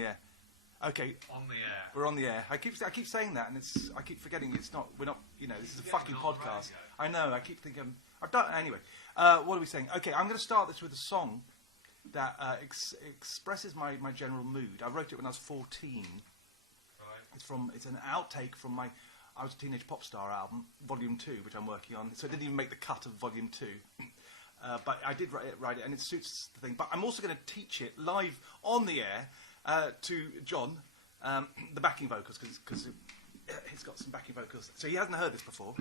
the air. Okay. On the air. We're on the air. I keep saying that, and I keep forgetting it's not. We're not. You know, this is a fucking podcast. I know. I keep thinking. I've done anyway. What are we saying? Okay, I'm going to start this with a song that expresses my general mood. I wrote it when I was 14. Right. It's an outtake from my I Was a Teenage Pop Star album, Volume 2, which I'm working on. So it didn't even make the cut of Volume 2. But I did write it, and it suits the thing. But I'm also going to teach it live on the air to John, the backing vocals, because he's got some backing vocals. So he hasn't heard this before.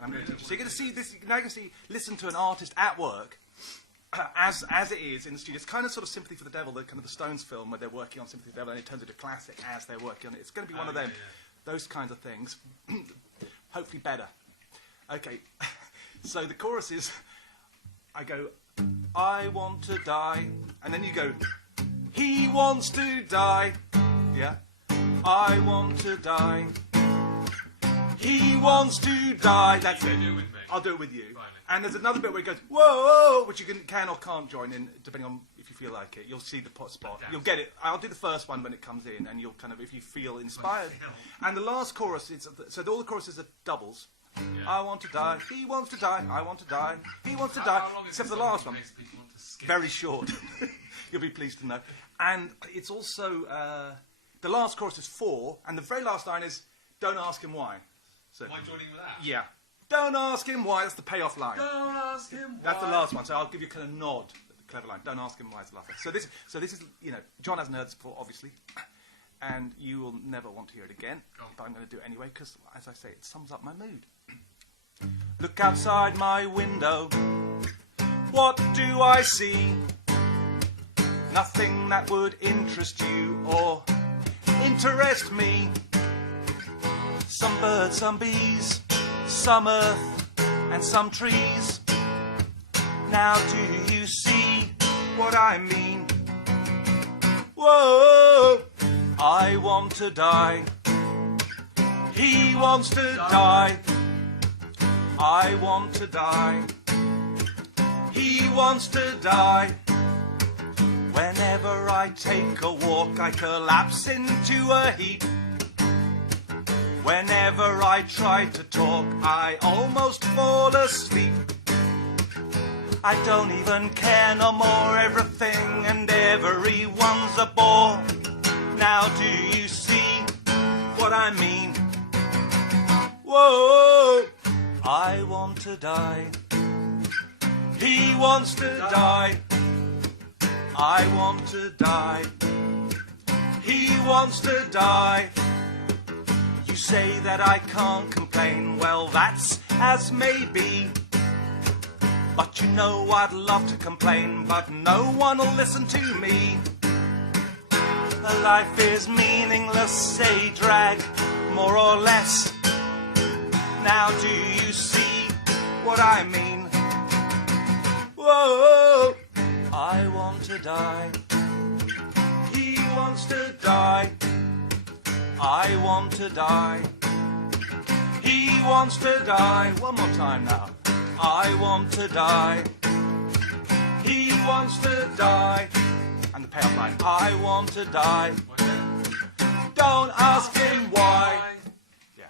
I'm going to teach you. So you're going to see this. Now you can listen to an artist at work as it is in the studio. It's kind of sort of Sympathy for the Devil, the kind of the Stones film where they're working on Sympathy for the Devil, and it turns into a classic as they're working on it. It's going to be one of them. Yeah. Those kinds of things. Hopefully better. Okay. So the chorus is, I go, I want to die. And then you go, he wants to die. Yeah. I want to die. He wants to die. That's it. Do it with me. I'll do it with you. Fine. And there's another bit where it goes, whoa, which you can or can't join in, depending on if you feel like it. You'll see the spot. You'll get it. I'll do the first one when it comes in, and you'll kind of, if you feel inspired. And the last chorus, so all the choruses are doubles. Yeah. I want to die. He wants to die. I want to die. He wants to die. Except for the last one. Very short. You'll be pleased to know. And it's also, the last chorus is 4, and the very last line is, don't ask him why. So, am I joining with that? Yeah. Don't ask him why. That's the payoff line. Don't ask him why. That's the last one. So I'll give you a kind of nod. The clever line. Don't ask him why. It's the last one. So this is, you know, John hasn't heard this before, obviously, and you will never want to hear it again. Oh. But I'm going to do it anyway because, as I say, it sums up my mood. Look outside my window. What do I see? Nothing that would interest you or interest me. Some birds, some bees, some earth and some trees. Now do you see what I mean? Whoa! I want to die. He wants to die. I want to die. He wants to die. Whenever I take a walk, I collapse into a heap. Whenever I try to talk, I almost fall asleep. I don't even care no more, everything and everyone's a bore. Now do you see what I mean? Whoa! I want to die. He wants to die. I want to die. He wants to die. You say that I can't complain, well that's as may be. But you know I'd love to complain, but no one will listen to me. Life is meaningless, say drag, more or less. Now do you see what I mean? Whoa! I want to die. He wants to die. I want to die. He wants to die. One more time now. I want to die. He wants to die. And the payoff line. I want to die. Don't ask him why. Yeah.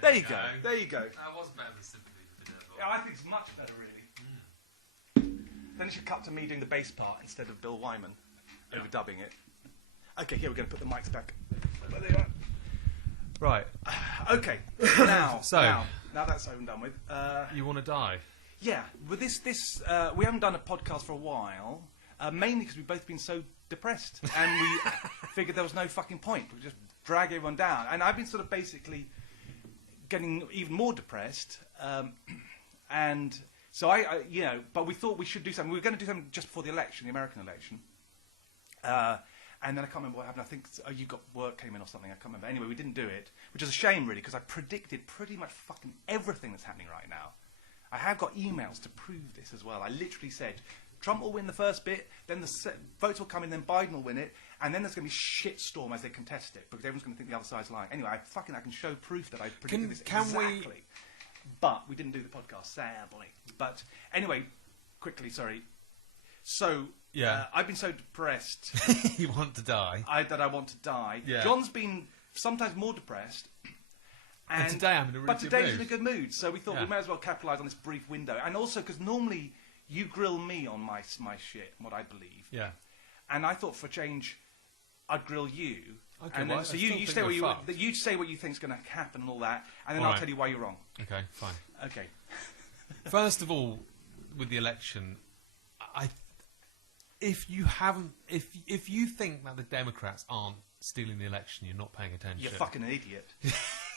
There you go. There you go. That was better than Sympathy for the Devil. Yeah, I think it's much better, really. Then it should cut to me doing the bass part instead of Bill Wyman overdubbing it. Okay, here we're going to put the mics back. There they are. Right. Okay. Now that's over and done with. You want to die? Yeah. With this, we haven't done a podcast for a while, mainly because we've both been so depressed, and we figured there was no fucking point. We just drag everyone down, and I've been sort of basically getting even more depressed, and so I but we thought we should do something. We were going to do something just before the election, the American election. And then I can't remember what happened. I think you got work came in or something. I can't remember. Anyway, we didn't do it, which is a shame, really, because I predicted pretty much fucking everything that's happening right now. I have got emails to prove this as well. I literally said, Trump will win the first bit, then the votes will come in, then Biden will win it, and then there's going to be shitstorm as they contest it, because everyone's going to think the other side's lying. Anyway, I can show proof that I predicted this exactly. But we didn't do the podcast, sadly. But anyway, quickly, sorry. So Yeah. I've been so depressed You want to die. that I want to die. Yeah. John's been sometimes more depressed. And today I'm in a really But good today's mood. in a good mood, so we thought Yeah. we may as well capitalise on this brief window. And also because normally you grill me on my shit, what I believe. Yeah. And I thought for a change, I'd grill you. Okay, And well, then, so I still you think say we're fucked. you say what you think's going to happen and all that, and then All I'll right. tell you why you're wrong. Okay, fine. Okay. First of all, with the election, if you think that the Democrats aren't stealing the election, you're not paying attention. You're fucking an idiot.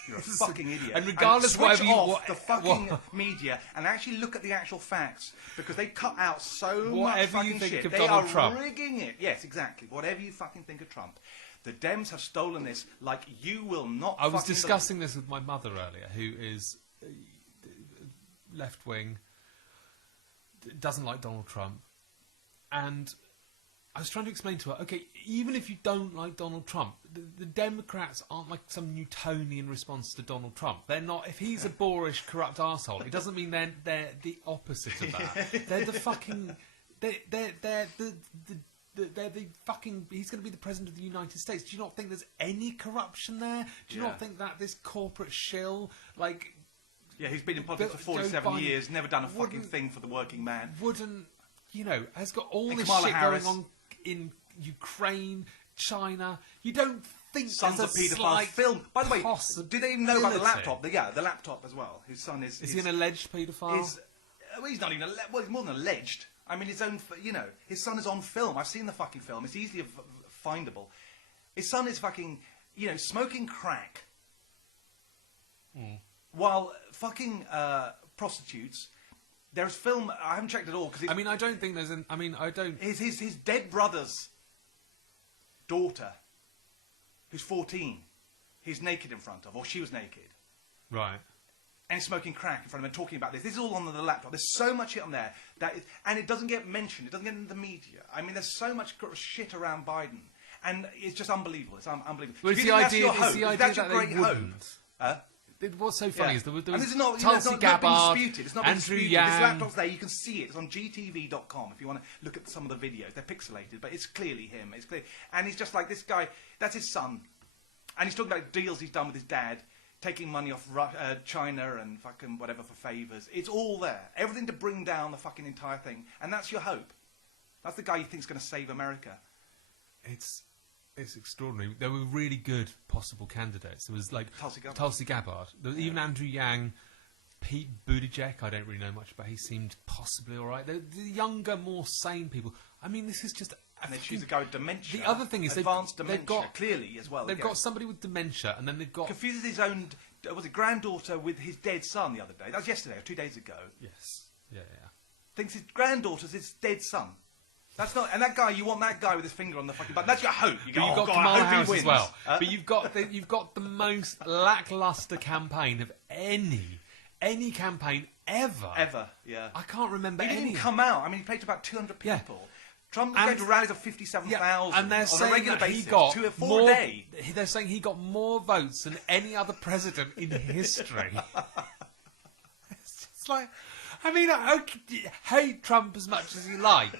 You're a fucking idiot. And regardless switch whatever you off the fucking media and actually look at the actual facts, because they cut out so much Whatever you fucking think shit. of They Donald are Trump. rigging it. Yes, exactly. Whatever you fucking think of Trump, the Dems have stolen this like you will not. I was fucking discussing this with my mother earlier, who is left wing, doesn't like Donald Trump, and I was trying to explain to her, okay, even if you don't like Donald Trump, the Democrats aren't like some Newtonian response to Donald Trump. They're not. If he's a boorish, corrupt arsehole, it doesn't mean they're the opposite of that. They're the fucking. They're the fucking. He's going to be the president of the United States. Do you not think there's any corruption there? Do you not think that this corporate shill, like? Yeah, he's been in politics for Joe 47 Biden years, never done a fucking wouldn't- thing for the working man. Wouldn't, has got all And this Kamala shit Harris. going on in Ukraine, China. You don't think Sons there's of a Peter slight film. By the way, did they even know about the possibility? laptop? Yeah, the laptop as well. His son is. Is he an alleged paedophile? Well, he's not even. Well, he's more than alleged. I mean, his own. His son is on film. I've seen the fucking film. It's easily findable. His son is fucking, smoking crack, while fucking prostitutes. There's film. I haven't checked it all because. I don't think there's an. I don't. His dead brother's daughter, who's 14, he's naked in front of, or she was naked. Right. And smoking crack in front of him and talking about this. This is all on the laptop. There's so much shit on there and it doesn't get mentioned. It doesn't get into the media. I mean, there's so much shit around Biden, and it's just unbelievable. It's unbelievable. Well, If it's you the think that's idea. your It's hope, the if idea that's your that great they hope. wouldn't. What's so funny is there was and this is not, Tulsi it's not being Gabbard, disputed. It's not being Andrew disputed. Yang. This laptop's there. You can see it. It's on gtv.com if you want to look at some of the videos. They're pixelated, but it's clearly him. It's clear. And he's just like this guy. That's his son. And he's talking about deals he's done with his dad, taking money off China and fucking whatever for favours. It's all there. Everything to bring down the fucking entire thing. And that's your hope. That's the guy you think's going to save America. It's extraordinary. There were really good possible candidates. There was like Tulsi Gabbard. There was even Andrew Yang, Pete Buttigieg. I don't really know much about. He seemed possibly all right. The younger, more sane people. I mean, this is just. And they choose a guy with dementia. The other thing is advanced they've dementia, got clearly as well. They've got somebody with dementia, and then they've got confuses his own. Was it granddaughter with his dead son the other day? That was yesterday or 2 days ago. Yes, yeah. Thinks his granddaughter's his dead son. That's not. And that guy, you want that guy with his finger on the fucking button. That's your hope. You go, But you've got God, Kamala I hope he Harris wins. as well. But you've got the most lackluster campaign of any campaign ever. Ever, yeah. I can't remember He didn't any. even come out. I mean, he played to about 200 people. Yeah. Trump was going to rallies of 57,000 and they're on a saying regular that basis. he got 4 more. a day. They're saying he got more votes than any other president in history. It's just like, I mean, hate Trump as much as you like.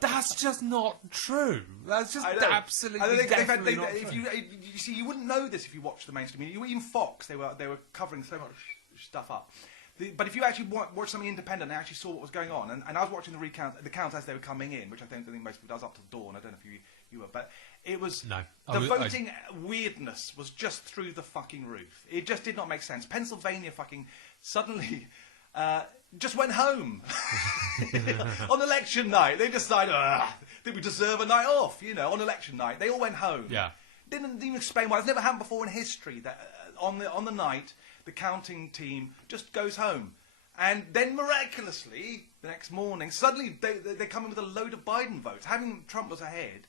That's just not true. That's just absolutely definitely not true. You see, you wouldn't know this if you watched the mainstream media. Even Fox, they were covering so much stuff up. But if you actually watch something independent and actually saw what was going on, and I was watching the counts as they were coming in, which I don't think most people does up till dawn. I don't know if you were, but it was the voting weirdness was just through the fucking roof. It just did not make sense. Pennsylvania fucking suddenly just went home on election night. They decided that we deserve a night off. On election night, they all went home. Yeah, didn't even explain why. It's never happened before in history that on the night, the counting team just goes home. And then miraculously, the next morning, suddenly they come in with a load of Biden votes. Having Trump was ahead.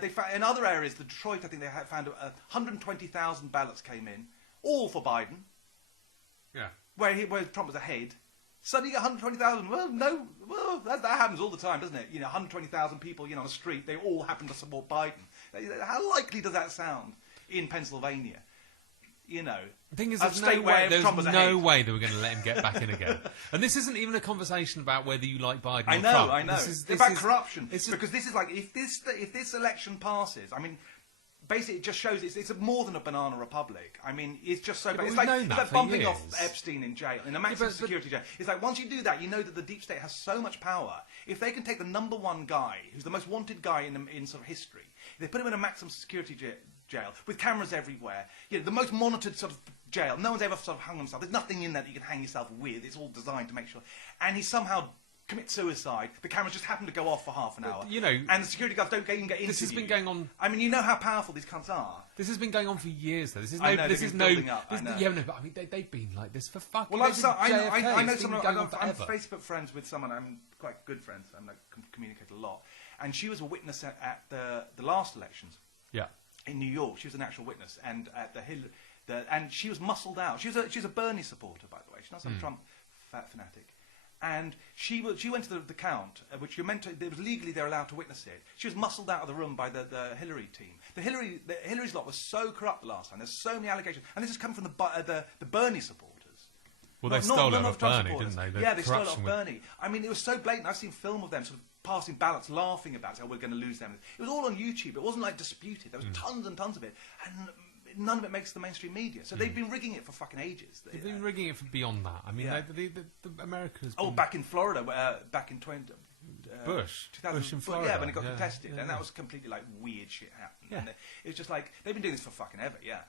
They found, in other areas, Detroit, I think they found 120,000 ballots came in, all for Biden. Yeah. Where Trump was ahead. Suddenly you get 120,000. Well, that happens all the time, doesn't it? 120,000 people, on the street, they all happen to support Biden. How likely does that sound in Pennsylvania? you know, The thing is, a there's state no where way, there's Trump was no ahead. way they were going to let him get back in again. And this isn't even a conversation about whether you like Biden or I know, Trump. I know. This It's about is- corruption. it's just- Because this is like, if this election passes, I mean, basically it just shows it's more than a banana republic. I mean, it's just so bad. but It's we've known it's that like for bumping off years. Epstein in jail, in a maximum but- security jail. It's like, once you do that, you know that the deep state has so much power. If they can take the number one guy, who's the most wanted guy in sort of history, if they put him in a maximum security jail with cameras everywhere, you know, the most monitored sort of jail. No one's ever sort of hung himself. There's nothing in there that you can hang yourself with. It's all designed to make sure. And he somehow commits suicide. The cameras just happen to go off for half an hour. you know, and the security guards don't even get into This has been going on. I mean, you know how powerful these cunts are. This has been going on for years, though. This is I no. know, This they've is been no. building up, I this- know. Yeah, no, but I mean, they've been like this for fucking. Well, ever I know since JFK. someone. It's been going on I'm forever. Facebook friends with someone. I'm quite good friends. I'm like communicate a lot, and she was a witness at the last elections Yeah. in New York. She was an actual witness, and at the Hill, and she was muscled out. She's a Bernie supporter, by the way. She's not some Trump fanatic. And she went to the count, which you're meant to. It was legally they're allowed to witness it. She was muscled out of the room by the Hillary team. Hillary's lot was so corrupt the last time. There's so many allegations, and this has come from the Bernie supporters. Well, they Not- stole not it the off Trump Bernie, supporters. didn't they? The Yeah, they stole it off corruption with- Bernie. I mean, it was so blatant. I've seen film of them sort of passing ballots, laughing about it. Oh, we're going to lose them. It was all on YouTube. It wasn't like disputed. There was tons and tons of it, and none of it makes the mainstream media. So they've been rigging it for fucking ages. They've been rigging it for beyond that. I mean, Yeah. the America's. Oh, been back in Florida, back in Bush. 2000, Bush in Florida. yeah, when it got Yeah, contested, yeah, and yeah. that was completely like weird shit happening. Yeah. And it was just like they've been doing this for fucking ever, yeah.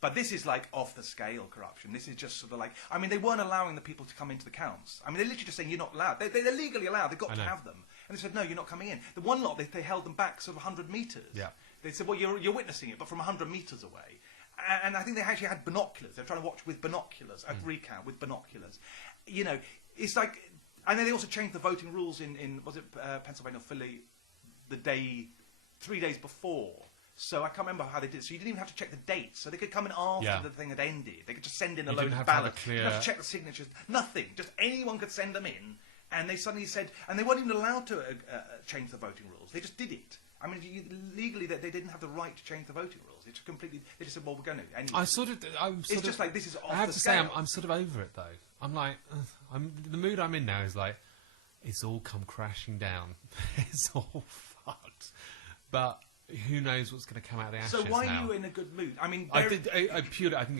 But this is like off the scale corruption. This is just sort of like, I mean, they weren't allowing the people to come into the counts. I mean, they're literally just saying you're not allowed. They're legally allowed. They've got I to know. have them, and they said no, you're not coming in. The one lot they held them back sort of 100 meters. Yeah. They said, well, you're witnessing it, but from 100 meters away. And I think they actually had binoculars. They're trying to watch with binoculars, a recount with binoculars. You know, it's like, and then they also changed the voting rules in was it Pennsylvania or Philly, the day, 3 days before. So I can't remember how they did it. So you didn't even have to check the dates. So they could come in after Yeah. the thing had ended. They could just send in a You load didn't of have to have a ballots. You didn't have to clear- check the signatures. Nothing. Just anyone could send them in. And they suddenly said, and they weren't even allowed to change the voting rules. They just did it. I mean, legally, they didn't have the right to change the voting rules. It's completely. They just said, "Well, we're going to." Anyway. It's just like this is off I have the to say, scale. I'm sort of over it though. I'm like, the mood I'm in now is like, it's all come crashing down. It's all fucked. But who knows what's going to come out of the ashes So why now? are you in a good mood? I mean, I think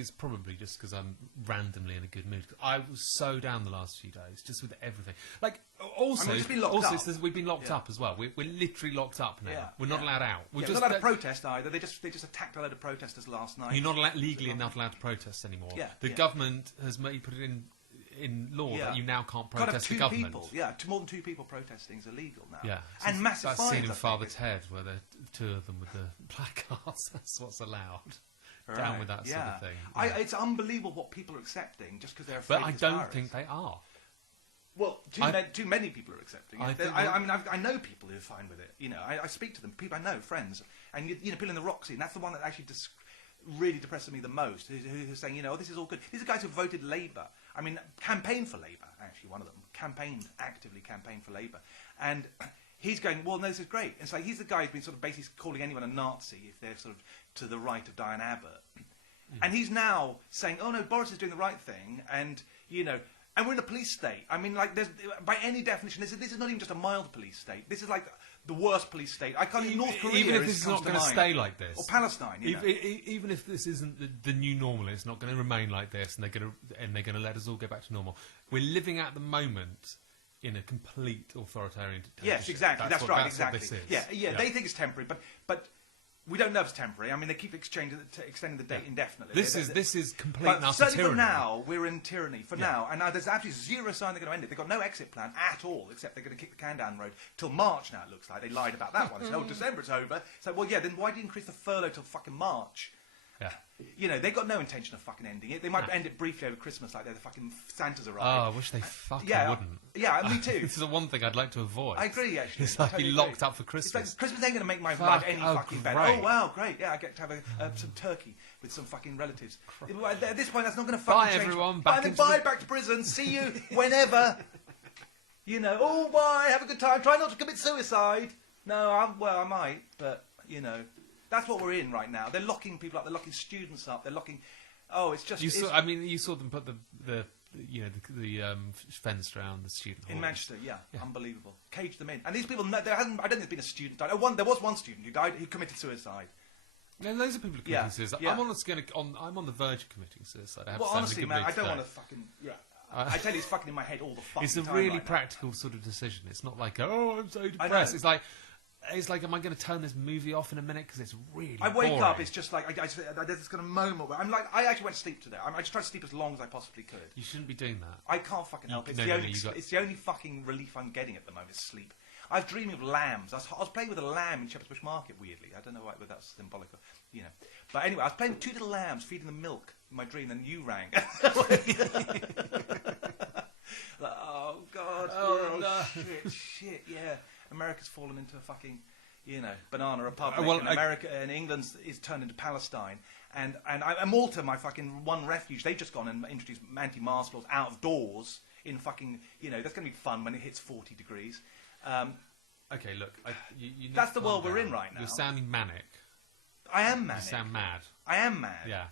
it's probably just because I'm randomly in a good mood. I was so down the last few days, just with everything. Like, also, we've just been locked also up. we've been locked Yeah. up as well. We're literally locked up now. Yeah, We're not yeah. allowed out. We're yeah, just not allowed to protest either. They just attacked a load of protesters last night. You're not legally not allowed to protest anymore. Yeah, The yeah. government has put it in law Yeah. that you now can't Can't have protest two the government. people. Yeah, more than two people protesting is illegal now. Yeah, and massive that fines. scene in I Father think. Ted where the two of them with the placards. That's what's allowed. Down Right, with that sort yeah. of thing. It's unbelievable what people are accepting just because they're afraid. But I of this don't virus. think they are. Well, too many people are accepting it. I I mean, I know people who are fine with it. You know, I speak to them, people I know, friends, and you know, people in the rock scene. That's the one that actually really depresses me the most. Who's saying, you know, this is all good. These are guys who voted Labour. I mean, campaigned for Labour. Actually, one of them actively campaigned for Labour, and he's going, well, no, this is great. And so he's the guy who's been sort of basically calling anyone a Nazi if they're sort of to the right of Diane Abbott. And he's now saying, oh no, Boris is doing the right thing, and you know. And we're in a police state. I mean, like, by any definition, this is not even just a mild police state. This is like the worst police state. I can't. North Korea Even if this is not going to stay like this, or Palestine. You know? Even if this isn't the new normal, it's not going to remain like this, and they're going to let us all go back to normal. We're living at the moment in a complete authoritarian dictatorship. Yes, exactly. That's right. Exactly. What this is. Yeah. They think it's temporary, but we don't know if it's temporary. I mean, they keep extending the date indefinitely. This is complete But and utter certainly tyranny. for now, we're in tyranny. For now, and now there's absolutely zero sign they're going to end it. They've got no exit plan at all, except they're going to kick the can down the road till March. Now it looks like they lied about that one. They said, "Oh, December it's over." So, well, yeah. Then why do you increase the furlough till fucking March? Yeah. You know, they've got no intention of fucking ending it. They might end it briefly over Christmas, like they're the fucking Santa's arrived. Oh, I wish they fucking wouldn't. Yeah, me too. This is the one thing I'd like to avoid. I agree, actually. It's like I totally be locked agree. up for It's Christmas. like, Christmas ain't going to make my Fuck, life any oh, fucking better. great. Oh, wow, great. Yeah, I get to have some turkey with some fucking relatives. At this point, that's not going to Bye, fucking change. everyone. Bye, Back then into bye, the- back to prison. See you whenever. You know, oh, bye, have a good time. Try not to commit suicide. No, I might, but, you know, that's what we're in right now. They're locking people up. They're locking students up. They're locking Oh, it's just... You saw them put the fence around the student hall. In Manchester, yeah, unbelievable. Caged them in. And these people, I don't think there's been a student died. There was one student who died, who committed suicide. Yeah, those are people who committing suicide. Yeah. I'm on the verge of committing suicide. I have Honestly, man, I don't want to fucking... Yeah. I tell you, it's fucking in my head all the fucking time. It's a really practical sort of decision. It's not like, I'm so depressed. It's like, am I going to turn this movie off in a minute because it's really I wake boring. up, it's just like, there's this kind of moment where I actually went to sleep today. I just tried to sleep as long as I possibly could. You shouldn't be doing that. I can't fucking help it. It's the only fucking relief I'm getting at the moment is sleep. I was dreaming of lambs. I was playing with a lamb in Shepherd's Bush Market, weirdly. I don't know why, but that's symbolic of, But anyway, I was playing with 2 little lambs, feeding them milk in my dream, and you rang. Oh, God. Oh, no. Shit, yeah. America's fallen into a fucking, banana republic. America and England is turned into Palestine. And Malta, my fucking one refuge, they've just gone and introduced anti-mask laws out of doors in fucking, that's going to be fun when it hits 40 degrees. Okay, look. You that's the world we're in right now. You're sounding manic. I am manic. You sound mad. I am mad. Yeah.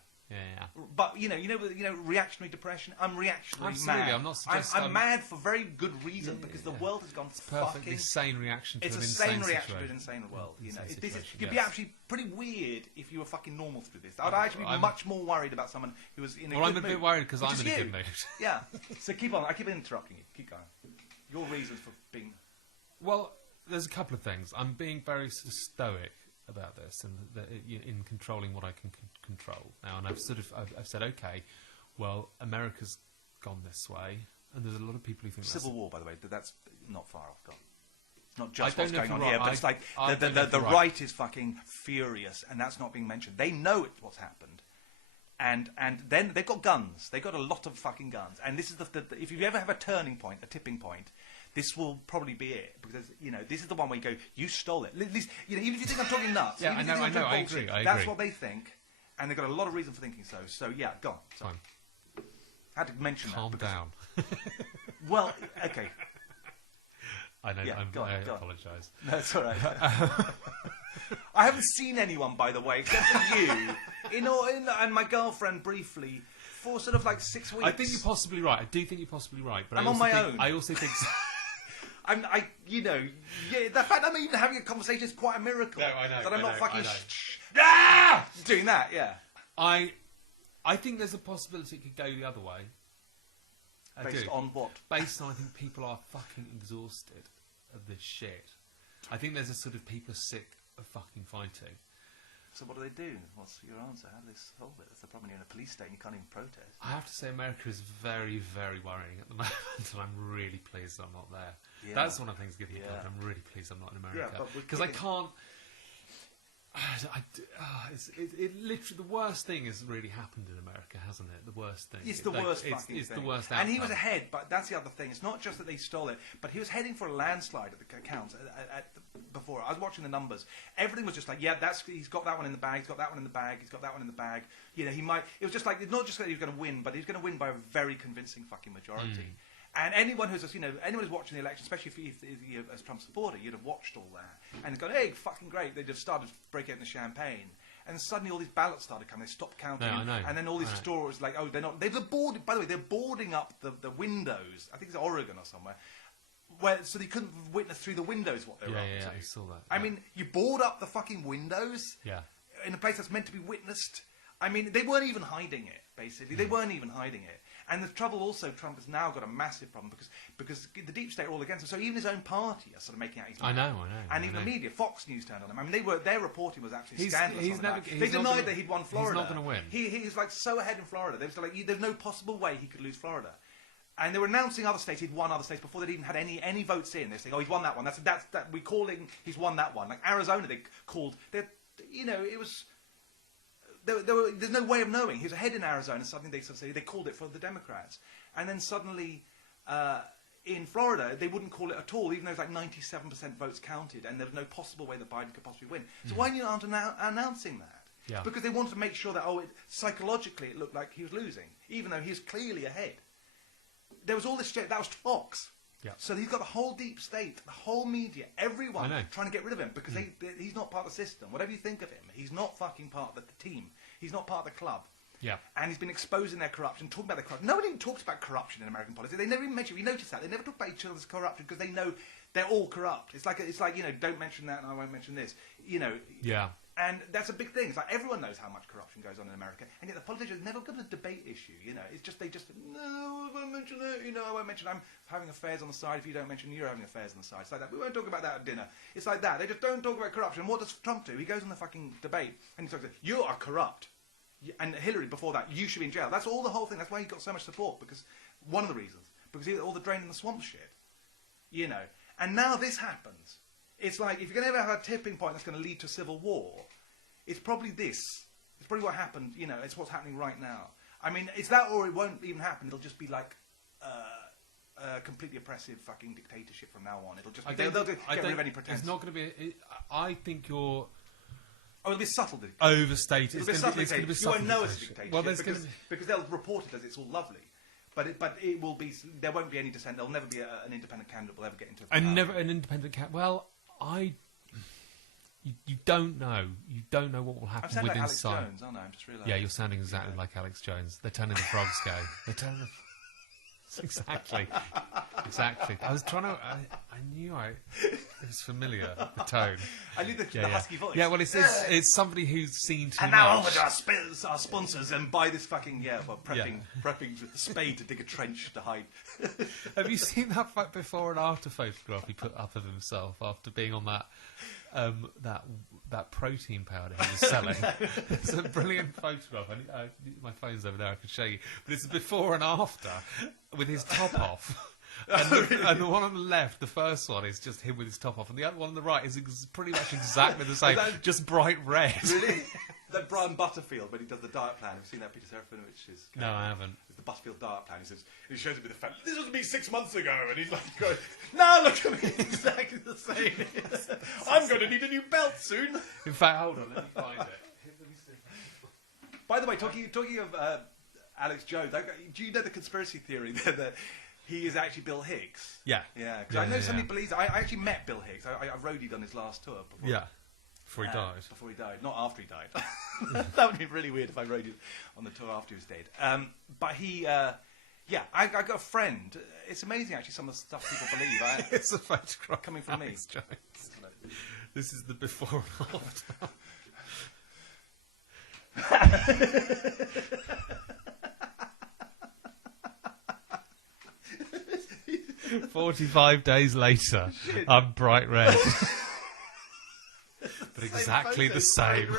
But reactionary depression. I'm reactionary Absolutely, mad. I'm not suggesting. I'm mad for very good reason because the world has gone perfectly sane reaction to an insane situation. It's a sane reaction to an insane world. You'd be actually pretty weird if you were fucking normal through this. I'd actually be much more worried about someone who was in a good mood. Well, I'm a bit worried because I'm in a good mood. Yeah. So keep on. I keep interrupting you. Keep going. Your reasons for being. Well, there's a couple of things. I'm being very sort of stoic about this and in controlling what I can control now, and I've said, okay, well, America's gone this way, and there's a lot of people who think Civil War, by the way, that's not far off. God. It's not just what's going on here, but it's like the right is fucking furious, and that's not being mentioned. They know what's happened, and then they've got guns. They've got a lot of fucking guns, and this is if you ever have a turning point, a tipping point. This will probably be it, because this is the one where you go, you stole it. At least, even if you think I'm talking nuts, yeah, I know, I agree. That's what they think, and they've got a lot of reason for thinking so. So yeah, go on. Fine. I had to mention Calm down. Well, okay. I know. Yeah, I apologise. No, it's all right. I haven't seen anyone, by the way, except for you, and my girlfriend briefly. For sort of like 6 weeks. I think you're possibly right. I do think you're possibly right. But I'm on my own. I also think... the fact I'm even having a conversation is quite a miracle. No, I know. That I'm not fucking doing that, yeah. I think there's a possibility it could go the other way. Based on what? Based on, I think people are fucking exhausted of this shit. I think there's a sort of people are sick of fucking fighting. So what do they do? What's your answer? How do they solve it? That's the problem. You're in a police state and you can't even protest. I have to say America is very, very worrying at the moment, and I'm really pleased I'm not there. Yeah. That's one of the things giving me God. I'm really pleased I'm not in America. Because I can't... It literally, the worst thing has really happened in America, hasn't it? The worst thing. It's the worst fucking thing. It's the worst outcome. And he was ahead, but that's the other thing. It's not just that they stole it, but he was heading for a landslide at the accounts before. I was watching the numbers. Everything was just like, yeah, he's got that one in the bag, he's got that one in the bag, he's got that one in the bag. He might... It was just like, it's not just that he was going to win, but he was going to win by a very convincing fucking majority. And anyone who's watching the election, especially if you're a Trump supporter, you'd have watched all that and gone, "Hey, fucking great!" They just started breaking out the champagne, and suddenly all these ballots started coming. They stopped counting, and then all these stores like, "Oh, they're not." They've boarded. By the way, they're boarding up the windows. I think it's Oregon or somewhere, so they couldn't witness through the windows what they were up to. Yeah, I saw that. I mean, you board up the fucking windows. Yeah. In a place that's meant to be witnessed. I mean, they weren't even hiding it. Basically, they weren't even hiding it. And the trouble also, Trump has now got a massive problem because the deep state are all against him. So even his own party are sort of making out he's I know. And even the media, Fox News turned on him. I mean, their reporting was absolutely scandalous. They denied that he'd won Florida. He's not going to win. He's like so ahead in Florida. They were like, there's no possible way he could lose Florida. And they were announcing other states. He'd won other states before they'd even had any votes in. They're saying, "Oh, he's won that one. That's we're calling. He's won that one." Like Arizona, they called. It was. There's no way of knowing. He was ahead in Arizona. Suddenly they called it for the Democrats, and then suddenly in Florida they wouldn't call it at all, even though it was like 97% votes counted, and there was no possible way that Biden could possibly win. So why aren't you announcing that? Yeah. Because they wanted to make sure that psychologically it looked like he was losing, even though he was clearly ahead. There was all this shit. That was Fox. Yeah. So he's got the whole deep state, the whole media, everyone trying to get rid of him because he's not part of the system. Whatever you think of him, he's not fucking part of the team. He's not part of the club. Yeah. And he's been exposing their corruption, talking about their corruption. No one even talks about corruption in American politics. They never even mention. You notice that they never talk about each other's corruption because they know they're all corrupt. It's like don't mention that, and I won't mention this. Yeah. And that's a big thing. It's like everyone knows how much corruption goes on in America, and yet the politicians never got a debate issue. It's just no, I won't mention it. I won't mention I'm having affairs on the side. If you don't mention you're having affairs on the side, it's like that. We won't talk about that at dinner. It's like that. They just don't talk about corruption. What does Trump do? He goes on the fucking debate and he talks about you are corrupt, and Hillary before that you should be in jail. That's all the whole thing. That's why he got so much support because one of the reasons because he all the drain in the swamp shit, And now this happens. It's like if you're going to ever have a tipping point that's going to lead to civil war. It's probably this. It's probably what happened. It's what's happening right now. I mean, it's that, or it won't even happen. It'll just be like a completely oppressive fucking dictatorship from now on. It'll just be, they'll get rid of any pretense. It's not going to be. I think you're. Oh, it'll be subtle. Overstated. It's going to be subtle. You won't know it's a dictatorship Well, because they'll report it as it's all lovely. But it will be. There won't be any dissent. There'll never be an independent candidate will ever get into. Never an independent candidate. Well, You don't know. You don't know what will happen I'm within like Alex sight. Jones, aren't I? I'm just realising. Yeah, you're sounding exactly like Alex Jones. They're turning the frogs gay. They're turning the... Exactly. I was trying to... I knew it was familiar, the tone. I knew the husky voice. Yeah, well, it's somebody who's seen too much. And now on with our sponsors and buy this fucking... prepping with the spade to dig a trench to hide. Have you seen that before and after photograph he put up of himself after being on that... that protein powder he was selling. It's a brilliant photograph. My phone's over there, I could show you. But it's before and after, with his top off. And the one on the left, the first one, is just him with his top off. And the other one on the right is pretty much exactly the same, just bright red. Really? That Brian Butterfield, when he does the diet plan, have you seen that Peter Serafinovic's? No, I haven't. It's the Butterfield diet plan. He shows it with the fact, this was me 6 months ago, and he's like going, no, look at me, exactly the same. I'm going to need a new belt soon. In fact, hold on, let me find it. By the way, talking of Alex Jones, do you know the conspiracy theory that he is actually Bill Hicks? Yeah. Yeah, because I know somebody believes... I actually met Bill Hicks. I roadied on his last tour before. Yeah. Before he died. Before he died. Not after he died. That would be really weird if I roadied on the tour after he was dead. But he... I got a friend. It's amazing, actually, some of the stuff people believe. It's a photograph coming from Alex Jones. This is the before and after. 45 days later, I'm bright red. But exactly the same.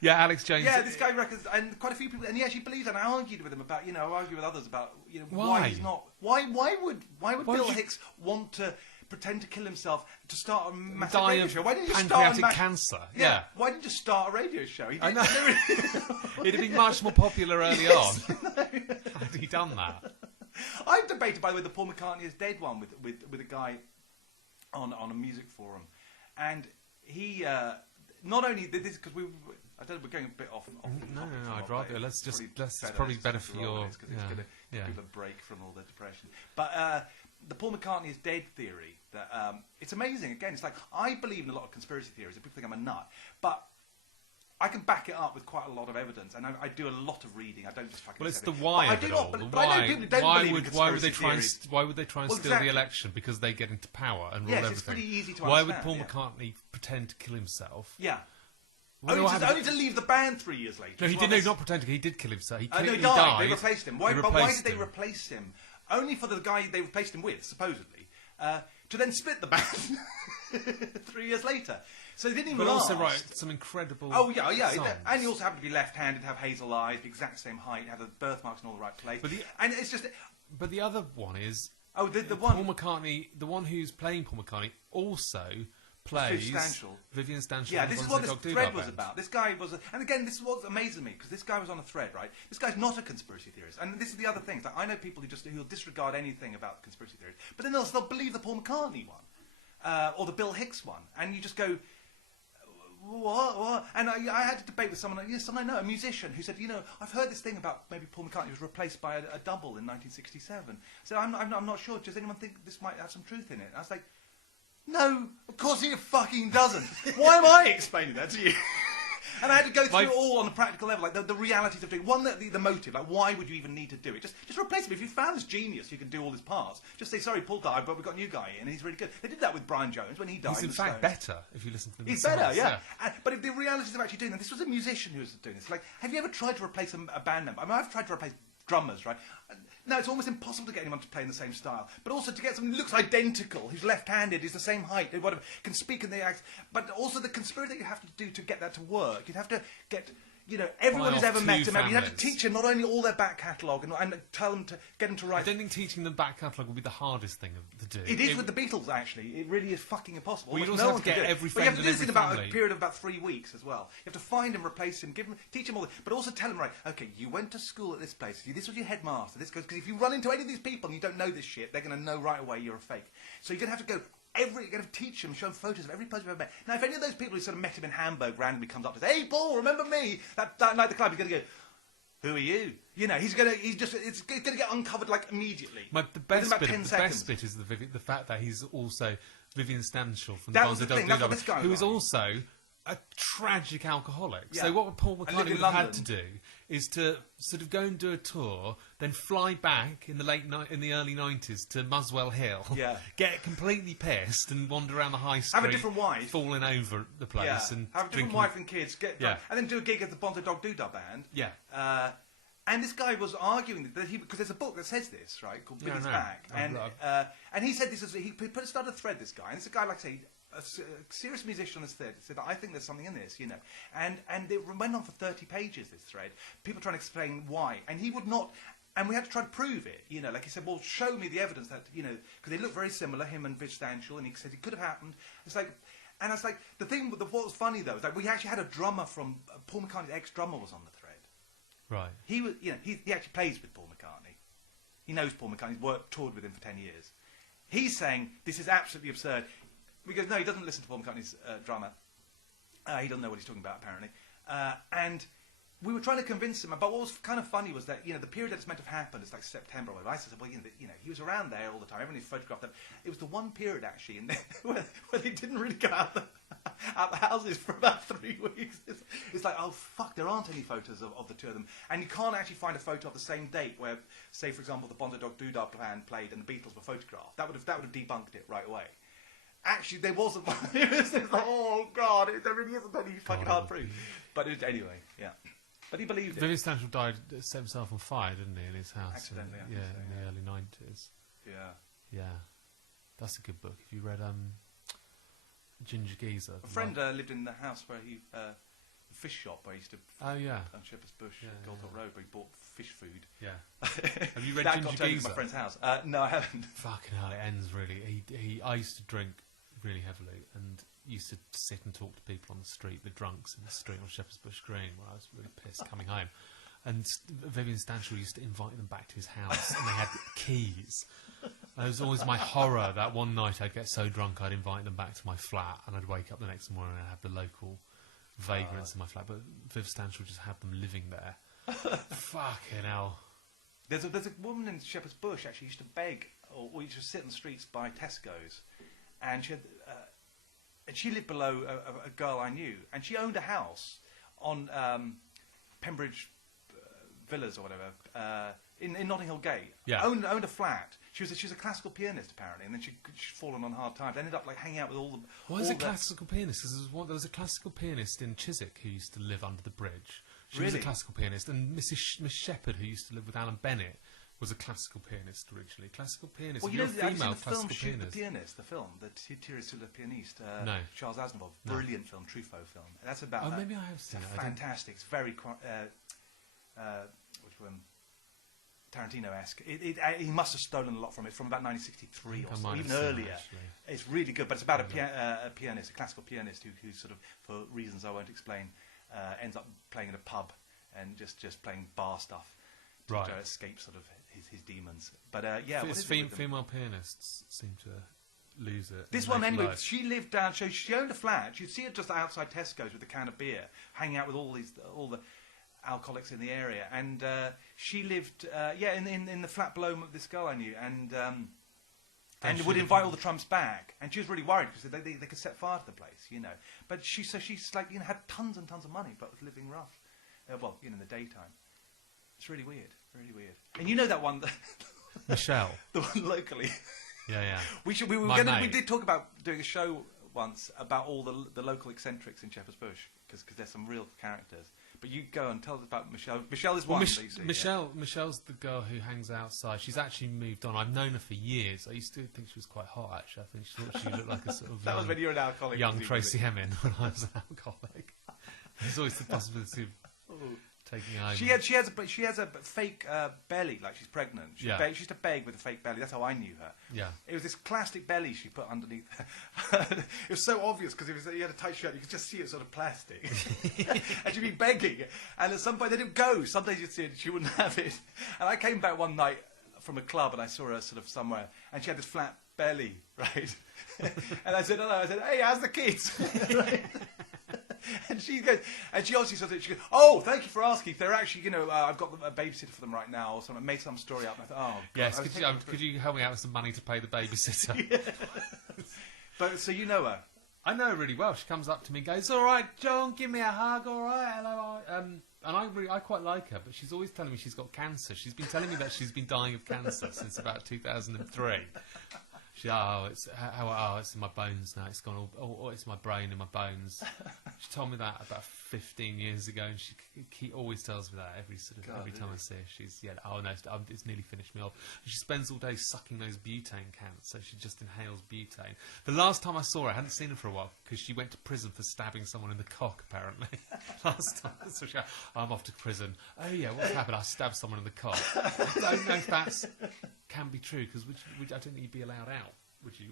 Yeah, Alex Jones. Yeah, this guy reckons, and quite a few people, and he actually believes that. And I argued with him about, I argued with others about, why why he's not. Why would Bill Hicks want to pretend to kill himself to start a massive radio show? Why didn't you start cancer? Yeah. Why didn't you start a radio show? I know. It'd have been much more popular early on. Had he done that? I've debated, by the way, the Paul McCartney is dead one with a guy on a music forum, and he not only did this because I don't know, we're going a bit off. No, I'd rather it's probably better for your because it's going to give people a break from all the depression. But the Paul McCartney is dead theory, that it's amazing. Again, it's like I believe in a lot of conspiracy theories, and people think I'm a nut, but I can back it up with quite a lot of evidence, and I do a lot of reading. I don't just fucking. Well, it's the why of it all. Why would they try and steal the election? Because they get into power and rule everything. It's pretty easy to why understand. would Paul McCartney pretend to kill himself? Yeah. Only to leave the band 3 years later. No, he did. No, not pretending. He did kill himself. He died. They replaced him. But why did they replace him? Only for the guy they replaced him with, supposedly, to then split the band 3 years later. So they didn't even last. Also write some incredible. Oh yeah. Songs. And he also happened to be left-handed, have hazel eyes, the exact same height, have the birthmarks in all the right place. And it's just. But the other one is. Oh, the one. Paul McCartney, the one who's playing Paul McCartney, also plays Vivian Stanchel. Yeah, this is what this thread was about. This guy was, and again, this is what amazes me because this guy was on a thread, right? This guy's not a conspiracy theorist, and this is the other thing. Like, I know people who'll disregard anything about conspiracy theories, but then they'll believe the Paul McCartney one or the Bill Hicks one, and you just go. What? And I had to debate with someone I know, a musician, who said, I've heard this thing about maybe Paul McCartney was replaced by a double in 1967. I said, I'm not sure. Does anyone think this might have some truth in it? And I was like, no, of course it fucking doesn't. Why am I explaining that to you? And I had to go through it all on a practical level, like the realities of doing one, the motive, like why would you even need to do it? Just replace him. If you found this genius who can do all his parts, just say sorry, Paul died, but we've got a new guy in, and he's really good. They did that with Brian Jones when he died. He's in fact better if you listen to them. He's better, yeah. But if the realities of actually doing that, this was a musician who was doing this. Like, have you ever tried to replace a band member? I mean, I've tried to replace drummers, right? No, it's almost impossible to get anyone to play in the same style. But also to get someone who looks identical, who's left-handed, is the same height, whatever, can speak in the act. But also the conspiracy that you have to do to get that to work. You'd have to get, everyone who's ever met him, you'd have to teach him not only all their back catalogue and tell them to get them to write. I don't think teaching them back catalogue will be the hardest thing to do. It is with the Beatles, actually. It really is fucking impossible. Well, you'd also have to get every friend and every family. But you have to do this in about a period of about 3 weeks as well. You have to find him, replace him, teach him all this, but also tell him, right, okay, you went to school at this place, this was your headmaster, because if you run into any of these people and you don't know this shit, they're going to know right away you're a fake. So you're going to have to go you're going to teach him, show him photos of every person you've ever met. Now, if any of those people who sort of met him in Hamburg randomly comes up to say, "Hey, Paul, remember me?" That night at the club, he's going to go, "Who are you?" It's going to get uncovered like immediately. The best bit is the fact that he's also Vivian Stanshall from the Bonzo Dog Doo, who is also a tragic alcoholic. Yeah. So what Paul McCartney would have had to do is to sort of go and do a tour, then fly back in the early 90s to Muswell Hill, get completely pissed and wander around the high street, have a different wife, falling over the place, and have a different wife and kids, and then do a gig at the Bonzo Dog Doo band. Yeah. And this guy was arguing that because there's a book that says this, right, called Billy's Back, and he said this he started a thread. This guy, and it's a guy like say. A serious musician on this thread said, I think there's something in this, And it went on for 30 pages, this thread. People trying to explain why. And he would not... And we had to try to prove it, Like he said, well, show me the evidence that, because they look very similar, him and Viv Stanshall, and he said it could have happened. It's like... And it's like... What was funny, though, is like we actually had a drummer from... Paul McCartney's ex-drummer was on the thread. Right. He was... he actually plays with Paul McCartney. He knows Paul McCartney. He's toured with him for 10 years. He's saying, this is absolutely absurd. Because, no, he doesn't listen to Paul McCartney's drummer. He doesn't know what he's talking about, apparently. And we were trying to convince him. But what was kind of funny was that, the period that's meant to have happened is like September or whatever. I said, well, he was around there all the time. Everyone photographed him. It was the one period, actually, where they didn't really go out the houses for about 3 weeks. It's like, oh, fuck, there aren't any photos of the two of them. And you can't actually find a photo of the same date where, say, for example, the Bonzo Dog Doo band played and the Beatles were photographed. That would have debunked it right away. Actually, there wasn't one. It's like, oh, God, there really isn't any fucking hard proof. But anyway, yeah. But he believed it. Vivian Stanshall set himself on fire, didn't he, in his house? Accidentally, in the early 90s. Yeah. Yeah. That's a good book. Have you read Ginger Geezer? A friend lived in the house where he... fish shop where he used to... Oh, yeah. On Shepherd's Bush, Goldthorpe Road, where he bought fish food. Yeah. Have you read that Ginger got turned Geezer? into my friend's house. No, I haven't. Fucking hell, it ends really... I used to drink really heavily and used to sit and talk to people on the street, the drunks in the street on Shepherd's Bush Green, where I was really pissed coming home. And Vivian Stanshall used to invite them back to his house, and they had keys. And it was always my horror that one night I'd get so drunk I'd invite them back to my flat, and I'd wake up the next morning and have the local vagrants in my flat. But Viv Stanshall just had them living there. Fucking hell. There's a woman in Shepherd's Bush actually used to beg, or used to sit on the streets by Tesco's, and she lived below a girl I knew, and she owned a house on Pembridge Villas or whatever in Notting Hill Gate. Yeah. Owned a flat. She was a classical pianist apparently, and then she'd fallen on hard times. Ended up like hanging out with all the. Why is a classical pianist? Because there was a classical pianist in Chiswick who used to live under the bridge. She was a classical pianist, and Miss Shepherd, who used to live with Alan Bennett, was a classical pianist originally. Classical pianist. Well, you're a female the classical film pianist. The Pianist, the film, the Thierry sur le pianiste. No. Charles Aznavour, brilliant film, Truffaut film. That's about. Oh, maybe I have seen it. Fantastic. It's very which one? Tarantino-esque. He must have stolen a lot from it from about 1963 or so, even earlier. It's really good, but it's about a pianist, a classical pianist who sort of, for reasons I won't explain, ends up playing in a pub and just playing bar stuff to escape sort of his demons. But female pianists seem to lose it. This one anyway, she lived down. She owned a flat. You'd see her just outside Tesco's with a can of beer, hanging out with all the alcoholics in the area, and she lived in the flat below this girl I knew, and and would invite all the Trumps back. And she was really worried because they could set fire to the place, you know. But she's like, you know, had tons and tons of money, but was living rough. Well, you know, in the daytime. It's really weird, really weird. And you know that one, Michelle, the one locally. Yeah. We did talk about doing a show once about all the local eccentrics in Shepherd's Bush because there's some real characters. But you go and tell us about Michelle. Michelle is one. Michelle's the girl who hangs outside. She's actually moved on. I've known her for years. I used to think she was quite hot. Actually, I think she thought she looked like a sort of that was when you were an alcoholic. Young Tracy Emin when I was an alcoholic. There's always the possibility of taking over. She has a fake belly, like she's pregnant. She used to beg with a fake belly. That's how I knew her. Yeah. It was this plastic belly she put underneath. It was so obvious because you had a tight shirt. You could just see it sort of plastic. And she'd be begging. And at some point they didn't go. Some days you'd see it and she wouldn't have it. And I came back one night from a club and I saw her sort of somewhere and she had this flat belly, right? And I said, hello. I said, hey, how's the kids? Right? And she goes, and she obviously says it. She goes, "Oh, thank you for asking. They're actually, you know, I've got a babysitter for them right now, or something." I made some story up. And I thought, "Oh, God. Yes. Could you help me out with some money to pay the babysitter?" Yeah. But so you know her. I know her really well. She comes up to me and goes, "All right, John, give me a hug. All right, hello." And I quite like her, but she's always telling me she's got cancer. She's been telling me that she's been dying of cancer since about 2003. It's in my bones now. It's gone all. It's my brain and my bones. She told me that about 15 years ago, and she always tells me that every time I see her. She's it's nearly finished me off. And she spends all day sucking those butane cans, so she just inhales butane. The last time I saw her, I hadn't seen her for a while because she went to prison for stabbing someone in the cock. Apparently, last time. So she, I'm off to prison. Oh yeah, what's happened? I stabbed someone in the cock. I don't know if that's can be true because I don't think you'd be allowed out. Would you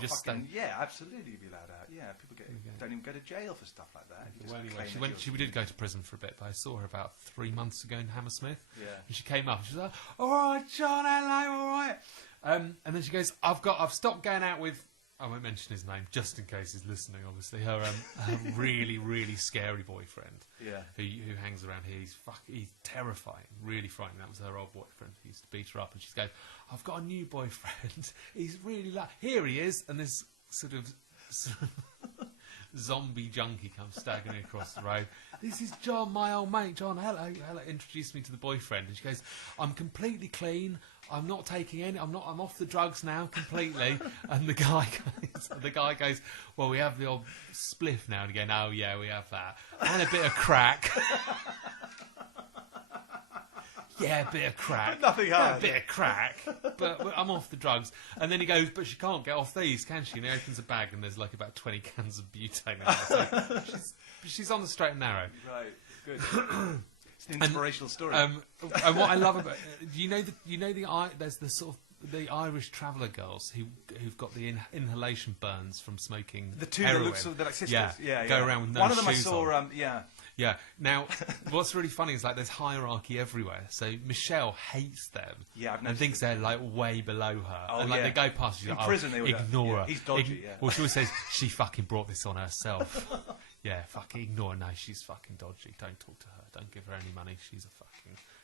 just stay? Yeah, absolutely, you'd be allowed out. Yeah, people don't even go to jail for stuff like that. Well, anyway, she did go to prison for a bit, but I saw her about 3 months ago in Hammersmith. Yeah, and she came up. And she was like, "All right, John, hello, all right." And then she goes, "I've stopped going out with." I won't mention his name just in case he's listening. Obviously, her really, really scary boyfriend. Yeah, who hangs around here. He's terrifying, really frightening. That was her old boyfriend. He used to beat her up, and she's going, "I've got a new boyfriend. He's really here he is." And this sort of zombie junkie comes staggering across the road. "This is John, my old mate. John, hello." Introduced me to the boyfriend, and she goes, "I'm completely clean. I'm not taking any. I'm off the drugs now completely." And the guy goes, "Well, we have the old spliff now and again." "Oh yeah, we have that. And a bit of crack." "Yeah, a bit of crack. But nothing hard. A bit of crack. But I'm off the drugs." And then he goes, "But she can't get off these, can she?" And he opens a bag and there's like about 20 cans of butane in there. So she's on the straight and narrow. Right, good. It's an inspirational story. And what I love about there's the sort of the Irish traveller girls who've got the inhalation burns from smoking the two heroin. that look sort of, they're like sisters. Yeah. Go around with no One of them shoes I saw. on. Yeah. Now, what's really funny is like there's hierarchy everywhere. So Michelle hates them. Yeah, I've and thinks they're like way below her. Oh, and like they go past, she's in like, prison, they would ignore her. He's dodgy. Yeah. Well, she always says she fucking brought this on herself. Yeah, fucking ignore her. No, she's fucking dodgy. Don't talk to her. Don't give her any money.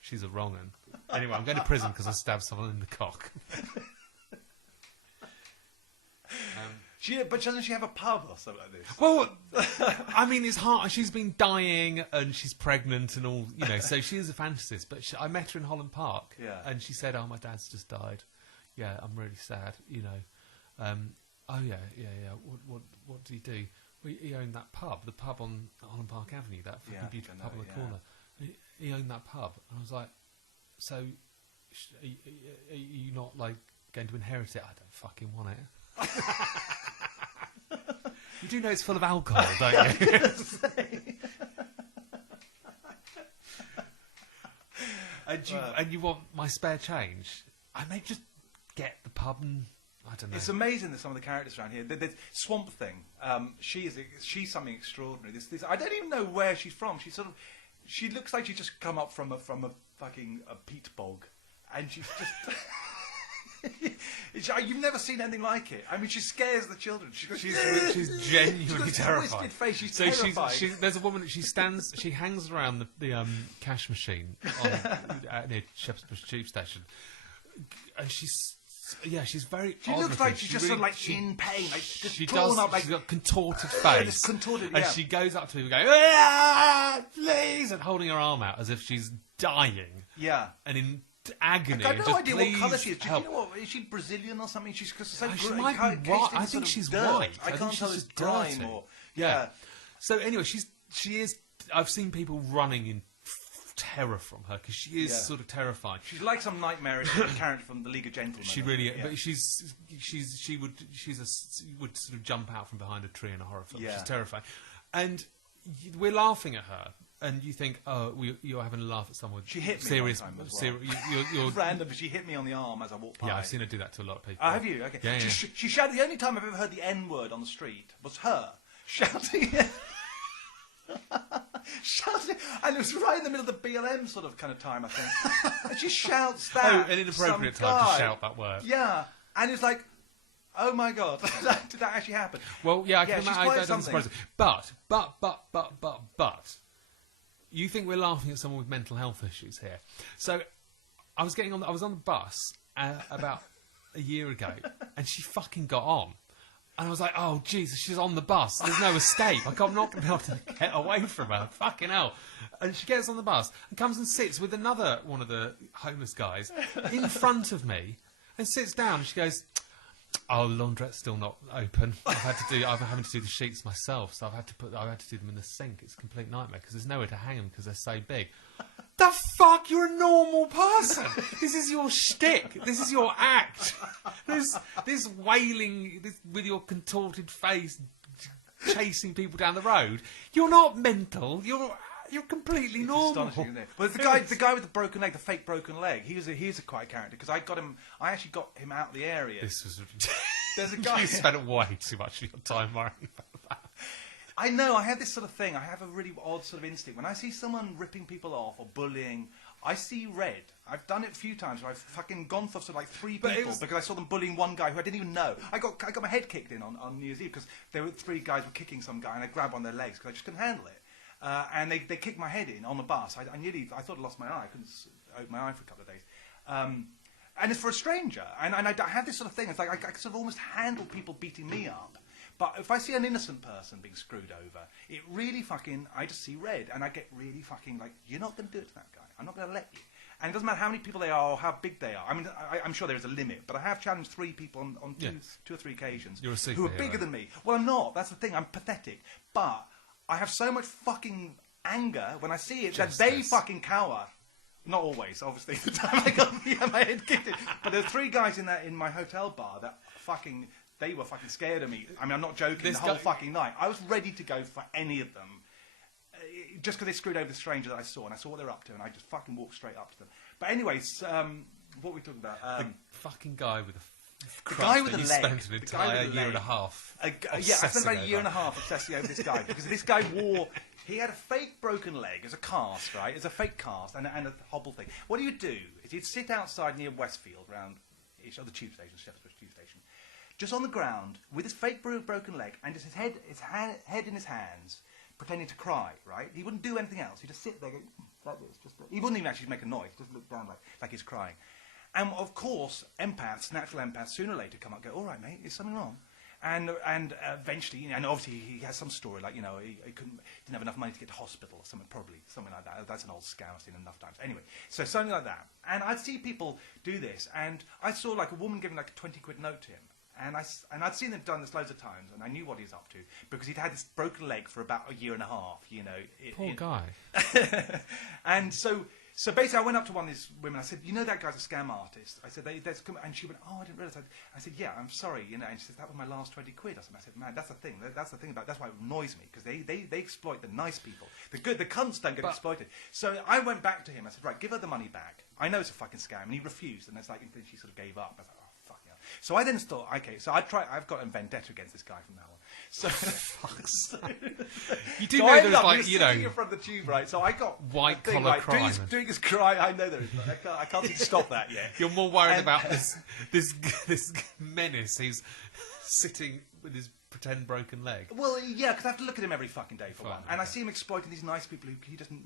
She's a wrong un. Anyway, I'm going to prison because I stabbed someone in the cock. But doesn't she have a pub or something like this? Well, I mean, it's hard. She's been dying and she's pregnant and all, you know, so she is a fantasist. But I met her in Holland Park. Yeah. And she said, "Oh, my dad's just died. Yeah, I'm really sad, you know." "Oh, yeah. What did he do?" "Well, he owned that pub, the pub on Holland Park Avenue, that fucking beautiful pub on the corner. He owned that pub." And I was like, "So, are you not, like, going to inherit it?" "I don't fucking want it." You do know it's full of alcohol, don't you? And you want my spare change? I may just get the pub and I don't know. It's amazing that some of the characters around here. There's Swamp Thing. She's something extraordinary. This I don't even know where she's from. She looks like she's just come up from a fucking peat bog, and she's just. You've never seen anything like it. I mean, she scares the children. She's genuinely terrifying. Twisted face. She's so terrifying. There's a woman. She hangs around the cash machine near Shepherd's Bush Tube Station, and she's Yeah, she's very. She looks like she's just sort of like in pain, like just drawn up, like she's got contorted face, contorted, and she goes up to people going, "Ah, please," and holding her arm out as if she's dying. Yeah, and in agony. I've got no idea what colour she is. Do you help. know what? Is she Brazilian or something? She's so She might be white. I think she's white. I can't tell if it's grime or yeah. So anyway, she is. I've seen people running in terror from her because she is sort of terrifying. She's like some nightmarish character from the League of Gentlemen. She really, but she would sort of jump out from behind a tree in a horror film. She's terrifying, and we're laughing at her. And you think, oh, you're having a laugh at someone. She hit me serious, one time as well. You're random, but she hit me on the arm as I walked by. Yeah, I've seen her do that to a lot of people. Oh, have you? Okay. Yeah, She shouted. The only time I've ever heard the N word on the street was her shouting. Shouting, and it was right in the middle of the BLM sort of kind of time, I think. And she shouts that. Oh, an inappropriate time to shout that word. Yeah, and it's like, oh my god, did that actually happen? Well, yeah, I can she's imagine. quite That doesn't surprise me. But. You think we're laughing at someone with mental health issues here? So, I was on the bus about a year ago, and she fucking got on, and I was like, "Oh Jesus, she's on the bus. There's no escape. I'm not going to be able to get away from her. Fucking hell!" And she gets on the bus and comes and sits with another one of the homeless guys in front of me, and sits down. And she goes, "Oh, the laundrette's still not open. I'm having to do the sheets myself, so I've had to do them in the sink. It's a complete nightmare because there's nowhere to hang them because they're so big." The fuck? You're a normal person. This is your shtick. This is your act. This wailing with your contorted face, chasing people down the road. You're not mental. You're completely normal. Astonishing, isn't it? Well, the guy with the broken leg, the fake broken leg. He's a quiet character because I actually got him out of the area. This was. There's a guy. You spent way too much of your time worrying about that. I know. I have this sort of thing. I have a really odd sort of instinct. When I see someone ripping people off or bullying, I see red. I've done it a few times where I've fucking gone for sort of like 3 people because I saw them bullying one guy who I didn't even know. I got my head kicked in on New Year's Eve because there were 3 guys were kicking some guy and I grabbed one of their legs because I just couldn't handle it. And they kicked my head in on the bus. I thought I lost my eye. I couldn't open my eye for a couple of days. And it's for a stranger. And I have this sort of thing. It's like I sort of almost handle people beating me up. But if I see an innocent person being screwed over, it really I just see red. And I get really fucking like, you're not going to do it to that guy. I'm not going to let you. And it doesn't matter how many people they are or how big they are. I mean, I'm sure there is a limit. But I have challenged 3 people on two or three occasions who are bigger than me. Well, I'm not. That's the thing. I'm pathetic. But I have so much fucking anger when I see it that they fucking cower. Not always, obviously. The time I got my head kicked in. But there were 3 guys in my hotel bar that they were fucking scared of me. I mean, I'm not joking. The whole fucking night, I was ready to go for any of them, just because they screwed over the stranger that I saw, and I saw what they're up to, and I just fucking walked straight up to them. But anyways, what were we talking about? The fucking guy with the guy with the leg. Spent an entire year and a half. I spent about a year and a half obsessing over this guy because this guy he had a fake broken leg as a cast, right? As a fake cast and a hobble thing. What he would do is he'd sit outside near Westfield, around the tube station, Shepherd's tube station, just on the ground with his fake broken leg and just his head in his hands, pretending to cry, right? He wouldn't do anything else. He'd just sit there going, like this. He wouldn't even actually make a noise. Just look down like he's crying. And of course, natural empaths, sooner or later come up and go, all right, mate, is something wrong? And eventually, and obviously he has some story, like, he didn't have enough money to get to hospital or something, probably, something like that. That's an old scam I've seen enough times. Anyway, so something like that. And I'd see people do this, and I saw like a woman giving like a 20 quid note to him. And I'd seen him done this loads of times, and I knew what he was up to, because he'd had this broken leg for about a year and a half, Poor guy. And so basically, I went up to one of these women. I said, "You know that guy's a scam artist." I said, and she went, "Oh, I didn't realise." I said, "Yeah, I'm sorry, And she said, "That was my last 20 quid." I said, "Man, that's the thing. That's the thing that's why it annoys me, because they exploit the nice people. The cunts don't get exploited." So I went back to him. I said, "Right, give her the money back. I know it's a fucking scam," and he refused. And then she sort of gave up. I was like, "Oh, fuck yeah." So I then thought, okay, so I've got a vendetta against this guy from now on. So, you do know there's like, sitting in front of the tube, right? So I got white collar crime. Doing his crime. I know there is. I can't seem to stop that yet. You're more worried about this menace who's sitting with his pretend broken leg. Well, yeah, because I have to look at him every fucking day for Fine, one, and I okay. see him exploiting these nice people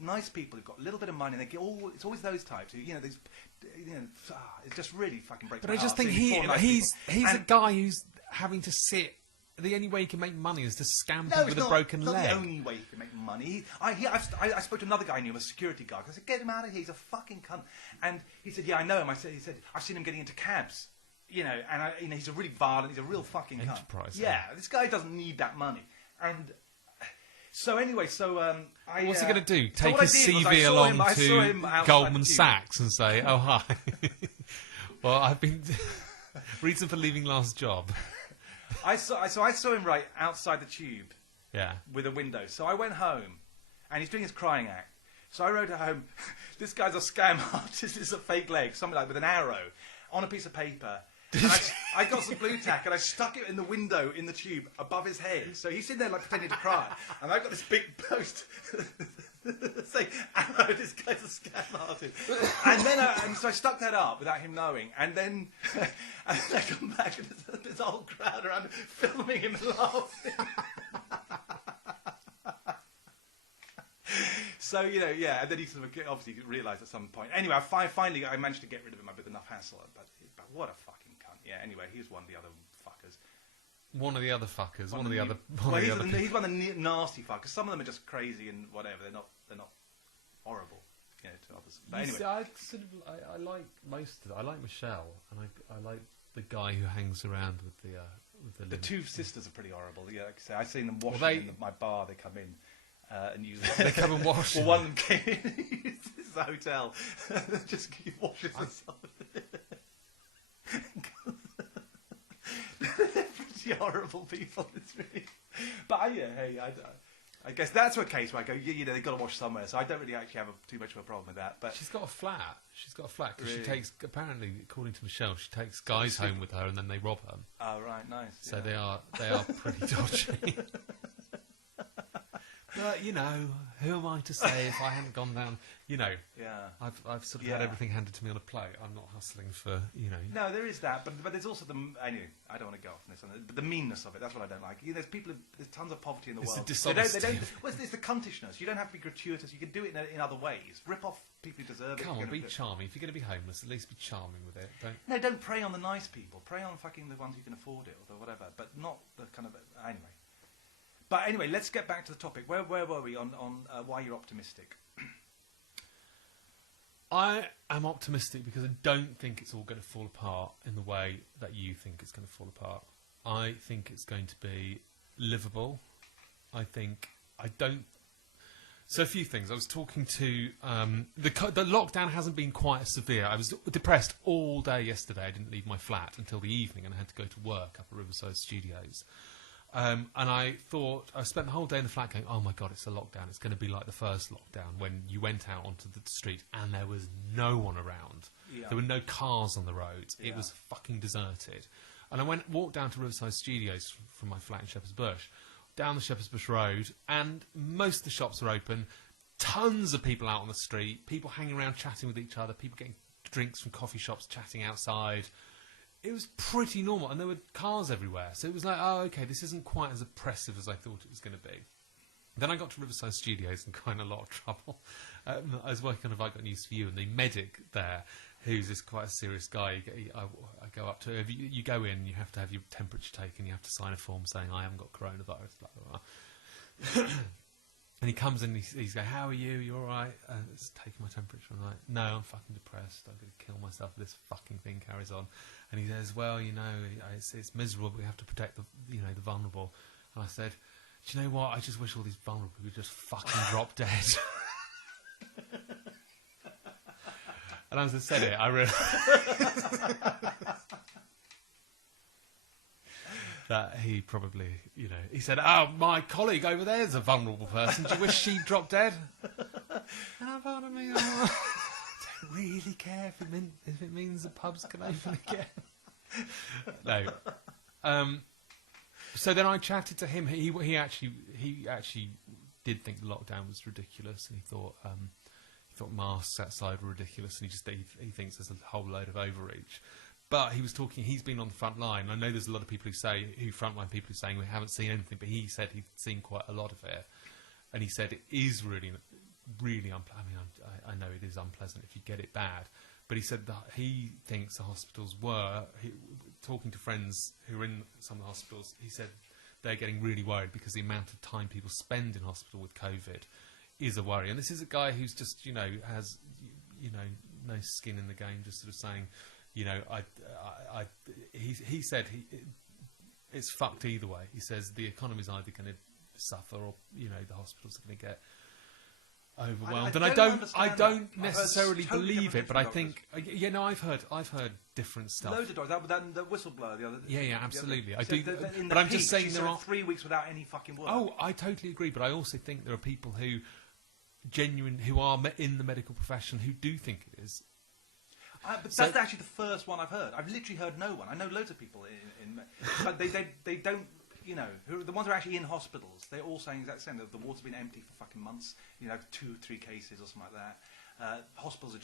nice people who've got a little bit of money, and they get all. It's always those types who, it just really fucking breaks. But my I just heart think seeing poor nice he's people. a guy who's having to sit. The only way he can make money is to scam people with a broken not leg. the only way he can make money. I spoke to another guy I knew, a security guard. I said, "Get him out of here! He's a fucking cunt." And he said, "Yeah, I know him." He said, "I've seen him getting into cabs." And he's a really violent. He's a real fucking cunt. Enterprise, Yeah, this guy doesn't need that money. And so anyway, What's he going to do? so Take what I his did was I CV saw along him- I saw him to outside Goldman the tube. Sachs and say, "Oh hi." Well, I've been reason for leaving last job. I saw him right outside the tube Yeah. with a window. So I went home, and he's doing his crying act. So I wrote at home, "This guy's a scam artist. It's a fake leg," something like with an arrow on a piece of paper. And I got some blue tack and I stuck it in the window in the tube above his head. So he's sitting there like pretending to cry, and I've got this big post saying, "Arrow, this guy's a scam artist." And then so I stuck that up without him knowing, and then I come back and there's this whole crowd around filming him laughing. So, and then he sort of obviously realised at some point. Anyway, finally I managed to get rid of him with enough hassle, but what a fucking cunt. Yeah, anyway, he was one of the other fuckers. One of the other fuckers. One of the new- other. Well, he's one of the nasty fuckers. Some of them are just crazy and whatever. They're not horrible, to others. But anyway. See, I like most of it. I like Michelle, and I like the guy who hangs around with the The two sisters are pretty horrible. Yeah, like I say, I've seen them washing Well, in my bar. They come in and use. They come and wash. Well, one of them came in. This is a hotel. Just washes himself. They're pretty horrible people. It's really. But I guess that's a case where I go, they've got to wash somewhere. So I don't really actually have too much of a problem with that. But She's got a flat. Because Really? she takes, apparently, according to Michelle, she takes guys home with her and then they rob her. oh right, nice. So yeah. they are pretty dodgy. But who am I to say if I hadn't gone down? Yeah. I've sort of had Yeah. everything handed to me on a plate. I'm not hustling for No, there is that, but there's also anyway. I don't want to go off on this one, but the meanness of it. That's what I don't like. There's tons of poverty in the It's world. the dishonesty. It's the cuntishness. You don't have to be gratuitous. You can do it in other ways. Rip off people who deserve it. Come If on, you're be gonna do it. charming. If you're going to be homeless, at least be charming with it. No, don't prey on the nice people. Prey on fucking the ones who can afford it or whatever, but not the kind of anyway. But anyway, let's get back to the topic. Where were we on why you're optimistic? I am optimistic because I don't think it's all going to fall apart in the way that you think it's going to fall apart. I think it's going to be livable. So a few things. I was talking to the lockdown hasn't been quite as severe. I was depressed all day yesterday. I didn't leave my flat until the evening, and I had to go to work up at Riverside Studios. And I thought, I spent the whole day in the flat going, oh my God, it's a lockdown. It's going to be like the first lockdown when you went out onto the street and there was no one around. Yeah. There were no cars on the road. Yeah. It was fucking deserted. And I walked down to Riverside Studios from my flat in Shepherd's Bush, down the Shepherd's Bush Road, and most of the shops were open. Tons of people out on the street, people hanging around chatting with each other, people getting drinks from coffee shops, chatting outside. It was pretty normal, and there were cars everywhere. So it was like, oh, okay, this isn't quite as oppressive as I thought it was going to be. Then I got to Riverside Studios and got in a lot of trouble. I was working on Have I Got News For You, and the medic there, who's this quite a serious guy, I go up to, you go in, you have to have your temperature taken, you have to sign a form saying, I haven't got coronavirus, blah, blah, blah. And he comes in, he's going, how are you? You all right? It's taking my temperature. I'm like, no, I'm fucking depressed. I'm going to kill myself if this fucking thing carries on. And he says, well, it's miserable, but we have to protect the vulnerable. And I said, do you know what? I just wish all these vulnerable people would just fucking drop dead. And as I said it, I realised that he probably, he said, oh, my colleague over there is a vulnerable person. Do you wish she'd drop dead? And I thought, I don't really care if it means the pubs can open again. No. So then I chatted to him. He actually did think the lockdown was ridiculous, and he thought masks outside were ridiculous, and he thinks there's a whole load of overreach. But he was talking. He's been on the front line. I know there's a lot of people frontline people who saying we haven't seen anything, but he said he'd seen quite a lot of it, and he said it is really, really unpleasant. I mean, I know it is unpleasant if you get it bad, but he said that he thinks the hospitals talking to friends who are in some of the hospitals. He said they're getting really worried because the amount of time people spend in hospital with COVID is a worry. And this is a guy who's just has no skin in the game, just sort of saying. He said it's fucked either way. He says the economy's either going to suffer or the hospitals are going to get overwhelmed. I don't necessarily believe it, but I think I've heard different stuff. Loads of doors. The whistleblower the other. Yeah, absolutely. I do. But I'm just saying there are 3 weeks without any fucking work. Oh, I totally agree. But I also think there are people who are in the medical profession who do think it is. But that's actually the first one I've heard. I've literally heard no one. I know loads of people but they don't, the ones who are actually in hospitals, they're all saying exactly the same. The water's been empty for fucking months, 2 or 3 cases or something like that. Hospitals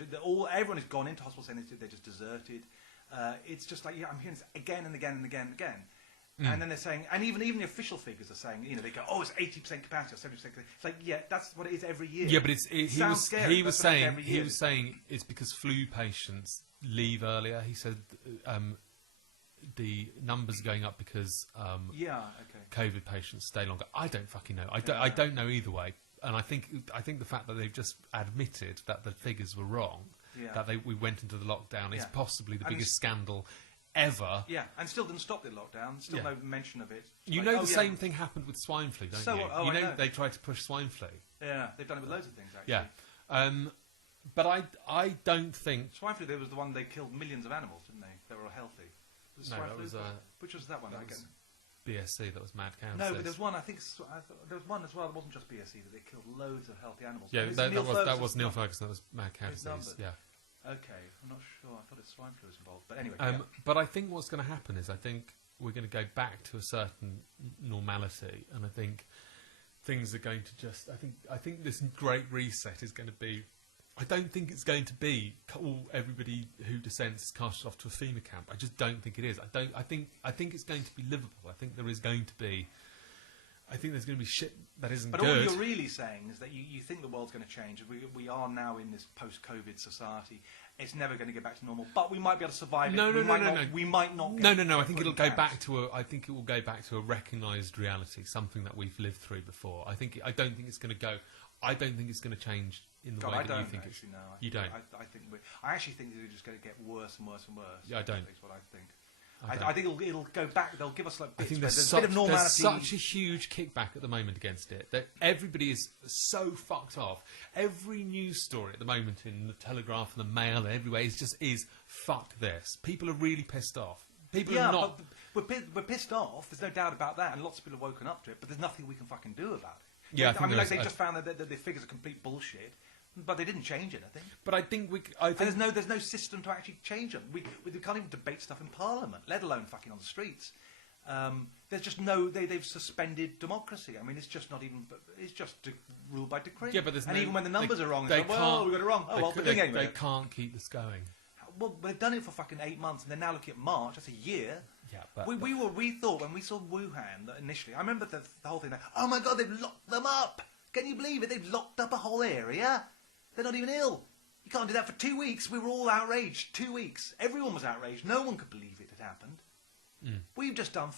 everyone has gone into hospitals saying they're just deserted. It's just like, I'm hearing this again and again and again and again. And then they're saying, and even the official figures are saying, they go, it's 80% capacity or 70% capacity. It's like, yeah, that's what it is every year. Yeah, but he was saying it's because flu patients leave earlier. He said the numbers are going up because COVID patients stay longer. I don't fucking know. I don't know either way. And I think the fact that they've just admitted that the figures were wrong, that we went into the lockdown, is possibly the biggest scandal ever. Yeah, and still didn't stop the lockdown. Still no mention of it. The same thing happened with swine flu, don't you? I know. They tried to push swine flu. Yeah, they've done it with loads of things, actually. Yeah. But I don't think... Swine flu, there was the one they killed millions of animals, didn't they? They were all healthy. Which was that one? BSC, that was mad cow disease. No, but there was one, there was one as well that wasn't just BSC, that they killed loads of healthy animals. Yeah, that was Neil Ferguson, that was mad cow disease, yeah. Okay, I'm not sure. I thought swine flu was involved, but anyway. But I think what's going to happen is we're going to go back to a certain normality, and I think things are going to just. I think this great reset is going to be. I don't think it's going to be everybody who dissents is cast off to a FEMA camp. I just don't think it is. I think it's going to be livable. I think there is going to be. I think there's going to be shit that isn't good. But all you're really saying is that you think the world's going to change. We are now in this post-COVID society. It's never going to get back to normal, but we might be able to survive it. No. We might not. No. I think it'll go back to a recognised reality, something that we've lived through before. I don't think it's going to go. I don't think it's going to change in the way that you think it's. No, you don't. I actually think it's just going to get worse and worse and worse. Yeah, I don't. That's what I think. I think it'll go back. They'll give us like bits. I think there's a bit of normality. There's such a huge kickback at the moment against it that everybody is so fucked off. Every news story at the moment in the Telegraph and the Mail and everywhere is fuck this. People are really pissed off. People are not. But we're pissed off. There's no doubt about that, and lots of people have woken up to it. But there's nothing we can fucking do about it. Yeah, they just found that the figures are complete bullshit. But they didn't change anything. But I think there's no system to actually change them. We can't even debate stuff in Parliament, let alone fucking on the streets. There's just they've suspended democracy. I mean, it's just not even. It's just ruled by decree. Yeah, but even when the numbers are wrong, we got it wrong. They can't keep this going. Well, they've done it for fucking 8 months, and they're now looking at March. That's a year. Yeah, but we thought when we saw Wuhan that initially. I remember the whole thing. Oh my God, they've locked them up. Can you believe it? They've locked up a whole area. They're not even ill. You can't do that for 2 weeks. We were all outraged. 2 weeks. Everyone was outraged. No one could believe it had happened. We've just done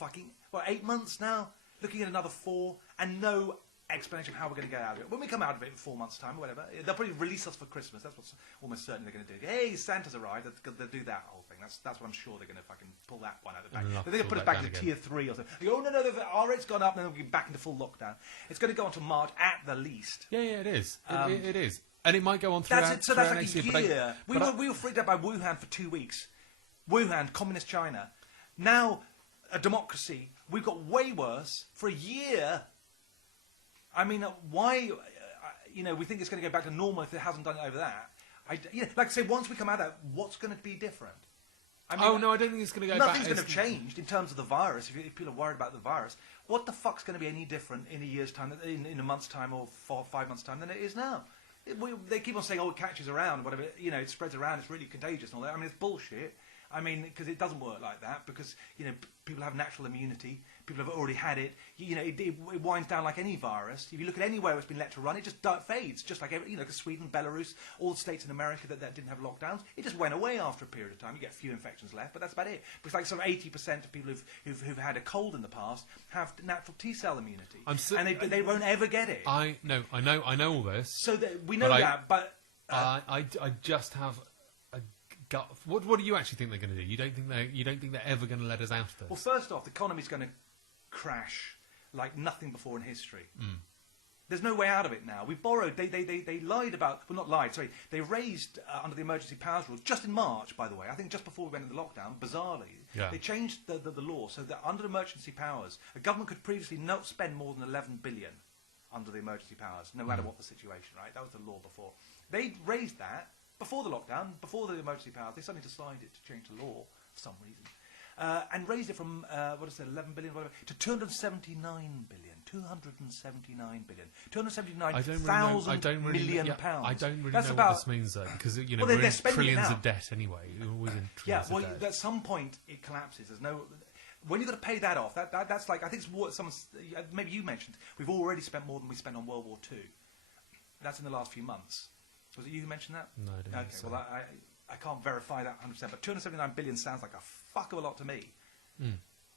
8 months now, looking at another 4, and no explanation of how we're going to get out of it. When we come out of it in 4 months' time or whatever, they'll probably release us for Christmas. That's what's almost certain they're going to do. Hey, Santa's arrived. They'll do that whole thing. That's what I'm sure they're going to fucking pull that one out of the bag. They're going to put us back into tier 3 or something. They go, no, our rate's gone up, and then we'll be back into full lockdown. It's going to go on to March at the least. Yeah, it is. It is. And it might go on throughout. That's like a year. We were freaked out by Wuhan for 2 weeks. Wuhan, communist China. Now, a democracy. We've got way worse for a year. I mean, why? We think it's going to go back to normal if it hasn't done it over that. Like I say, once we come out of that, what's going to be different? I don't think it's going to go back. Nothing's going to have changed in terms of the virus. If people are worried about the virus, what the fuck's going to be any different in a year's time, in a month's time, or 5 months' time than it is now? They keep on saying, it catches around, whatever. It spreads around. It's really contagious and all that. I mean, it's bullshit. I mean, because it doesn't work like that. Because people have natural immunity. People have already had it. It winds down like any virus. If you look at anywhere where it's been let to run, it just fades. Just like Sweden, Belarus, all the states in America that didn't have lockdowns, it just went away after a period of time. You get a few infections left, but that's about it. Because like sort of 80% of people who've had a cold in the past have natural T-cell immunity, and they won't ever get it. I know all this. So we know that, but I just have a gut. What do you actually think they're going to do? You don't think they're ever going to let us out of this? Well, first off, the economy's going to crash like nothing before in history. There's no way out of it now. We borrowed. They lied about. Well, not lied. Sorry. They raised under the emergency powers rules just in March. By the way, I think just before we went into the lockdown. Bizarrely, they changed the law so that under emergency powers, a government could previously not spend more than 11 billion under the emergency powers, no matter what the situation. Right? That was the law before. They raised that before the lockdown, before the emergency powers. They suddenly decided to change the law for some reason. And raised it from 11 billion, whatever, to 279 billion. 279 billion. 279,000 million pounds. I don't really know what this means though, because we're in trillions of debt anyway. We're in trillions of debt. At some point it collapses. There's no. When you've got to pay that off, that's like, I think it's what maybe you mentioned. We've already spent more than we spent on World War II. That's in the last few months. Was it you who mentioned that? No, I didn't. Okay, So. well, I can't verify that 100%, but 279 billion sounds like a fuck of a lot to me.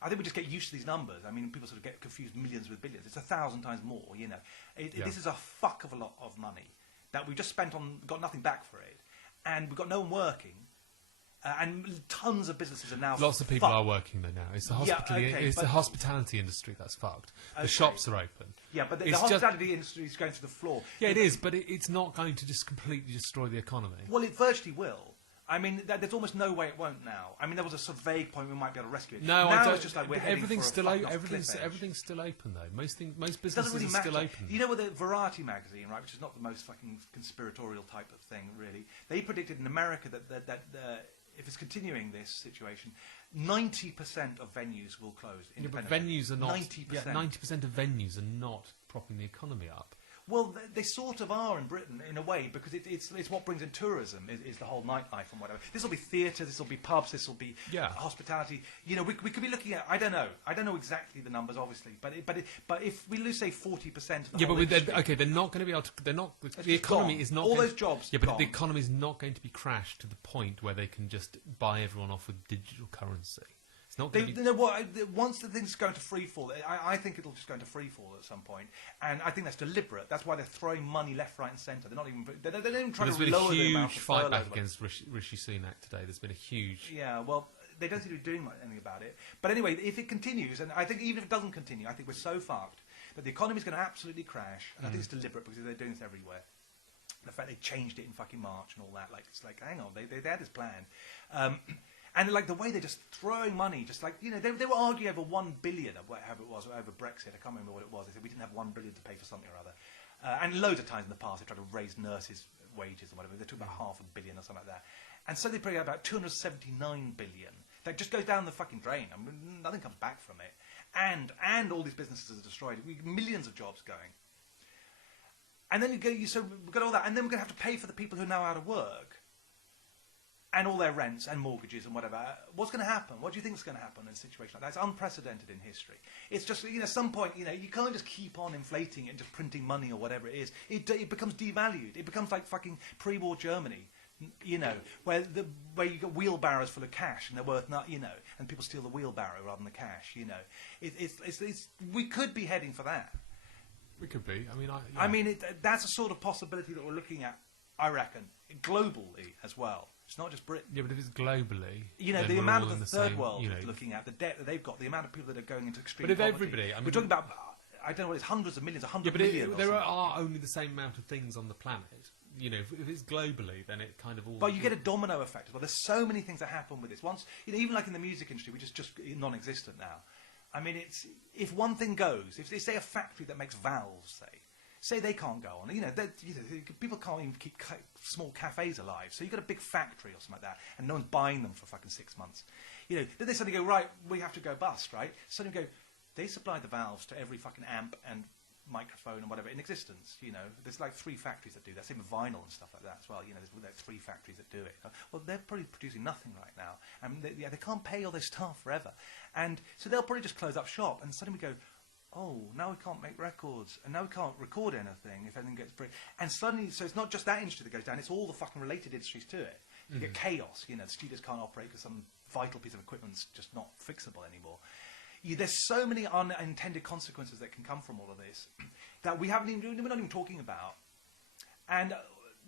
I think we just get used to these numbers. I mean, people sort of get confused millions with billions. It's 1,000 times more, This is a fuck of a lot of money that we just spent on, got nothing back for it. And we've got no one working. And tons of businesses are now Lots of people are working there now. It's the hospitality industry that's fucked. The shops are open. Yeah, but the hospitality industry is going to the floor. Yeah, it is, but it's not going to just completely destroy the economy. Well, it virtually will. I mean, there's almost no way it won't now. I mean, there was a sort of vague point we might be able to rescue it. No, now I don't. It's just like we're everything's still open. Everything's still open though. Most businesses doesn't really are matter. still open. You know, with the Variety magazine, right, which is not the most fucking conspiratorial type of thing, really. They predicted in America that if it's continuing this situation, 90% of venues will close. Yeah, but venues are not. 90%. 90% of venues are not propping the economy up. Well, they sort of are in Britain, in a way, because it's what brings in tourism, is the whole nightlife and whatever. This will be theatre, this will be pubs, this will be hospitality. We could be looking at, I don't know exactly the numbers, obviously, but if we lose, say, 40% of the whole industry, they're not going to be able to. They're not. The economy is not. All those jobs. Yeah, but the economy is not going to be crashed to the point where they can just buy everyone off with digital currency. It's not going to be... Once the thing's going to free fall, I think it'll just go into free fall at some point, and I think that's deliberate. That's why they're throwing money left, right, and centre. They're not even. They don't even try to lower the amount of fight back against Rishi Sunak today. There's been a huge. Yeah, well, they don't seem to be doing anything about it. But anyway, if it continues, and I think even if it doesn't continue, I think we're so fucked that the economy's going to absolutely crash, and I think it's deliberate because they're doing this everywhere. The fact they changed it in fucking March and all that, like it's like, hang on, they had this plan. And like the way they're just throwing money, just like, they were arguing over 1 billion or whatever it was, over Brexit. I can't remember what it was. They said we didn't have 1 billion to pay for something or other. And loads of times in the past they tried to raise nurses' wages or whatever. They took about $500 million or something like that. And so they pay about 279 billion. That just goes down the fucking drain. I mean, nothing comes back from it. And all these businesses are destroyed. Millions of jobs going. And then so we've got all that, and then we're going to have to pay for the people who are now out of work. And all their rents and mortgages and whatever. What's going to happen? What do you think is going to happen in a situation like that? It's unprecedented in history. It's just, at some point, you can't just keep on inflating it and just printing money or whatever it is. It becomes devalued. It becomes like fucking pre-war Germany, where you got wheelbarrows full of cash and they're worth and people steal the wheelbarrow rather than the cash, we could be heading for that. We could be. I mean, that's a sort of possibility that we're looking at, I reckon, globally as well. It's not just Britain. Yeah, but if it's globally... the amount of the third world is looking at, the debt that they've got, the amount of people that are going into extreme poverty. But if everybody... we're talking about, I don't know, it's hundreds of millions, 100 million. There are only the same amount of things on the planet. If it's globally, then it kind of all... But you get a domino effect as well. There's so many things that happen with this. Once, even like in the music industry, which is just non-existent now. I mean, if one thing goes, if they say a factory that makes valves, say they can't go on. People can't even keep small cafes alive. So you've got a big factory or something like that, and no one's buying them for fucking 6 months. Then they suddenly go, right, we have to go bust, right? Suddenly go, they supply the valves to every fucking amp and microphone and whatever in existence. You know, there's like 3 factories that do that. Same with vinyl and stuff like that as well. You know, there's 3 factories that do it. Well, they're probably producing nothing right now, and they can't pay all their staff forever, and so they'll probably just close up shop. And suddenly we go, oh, now we can't make records, and now we can't record anything if anything gets break. And suddenly, so it's not just that industry that goes down; it's all the fucking related industries to it. You get chaos. You know, the studios can't operate because some vital piece of equipment's just not fixable anymore. There's so many unintended consequences that can come from all of this that we're not even talking about. And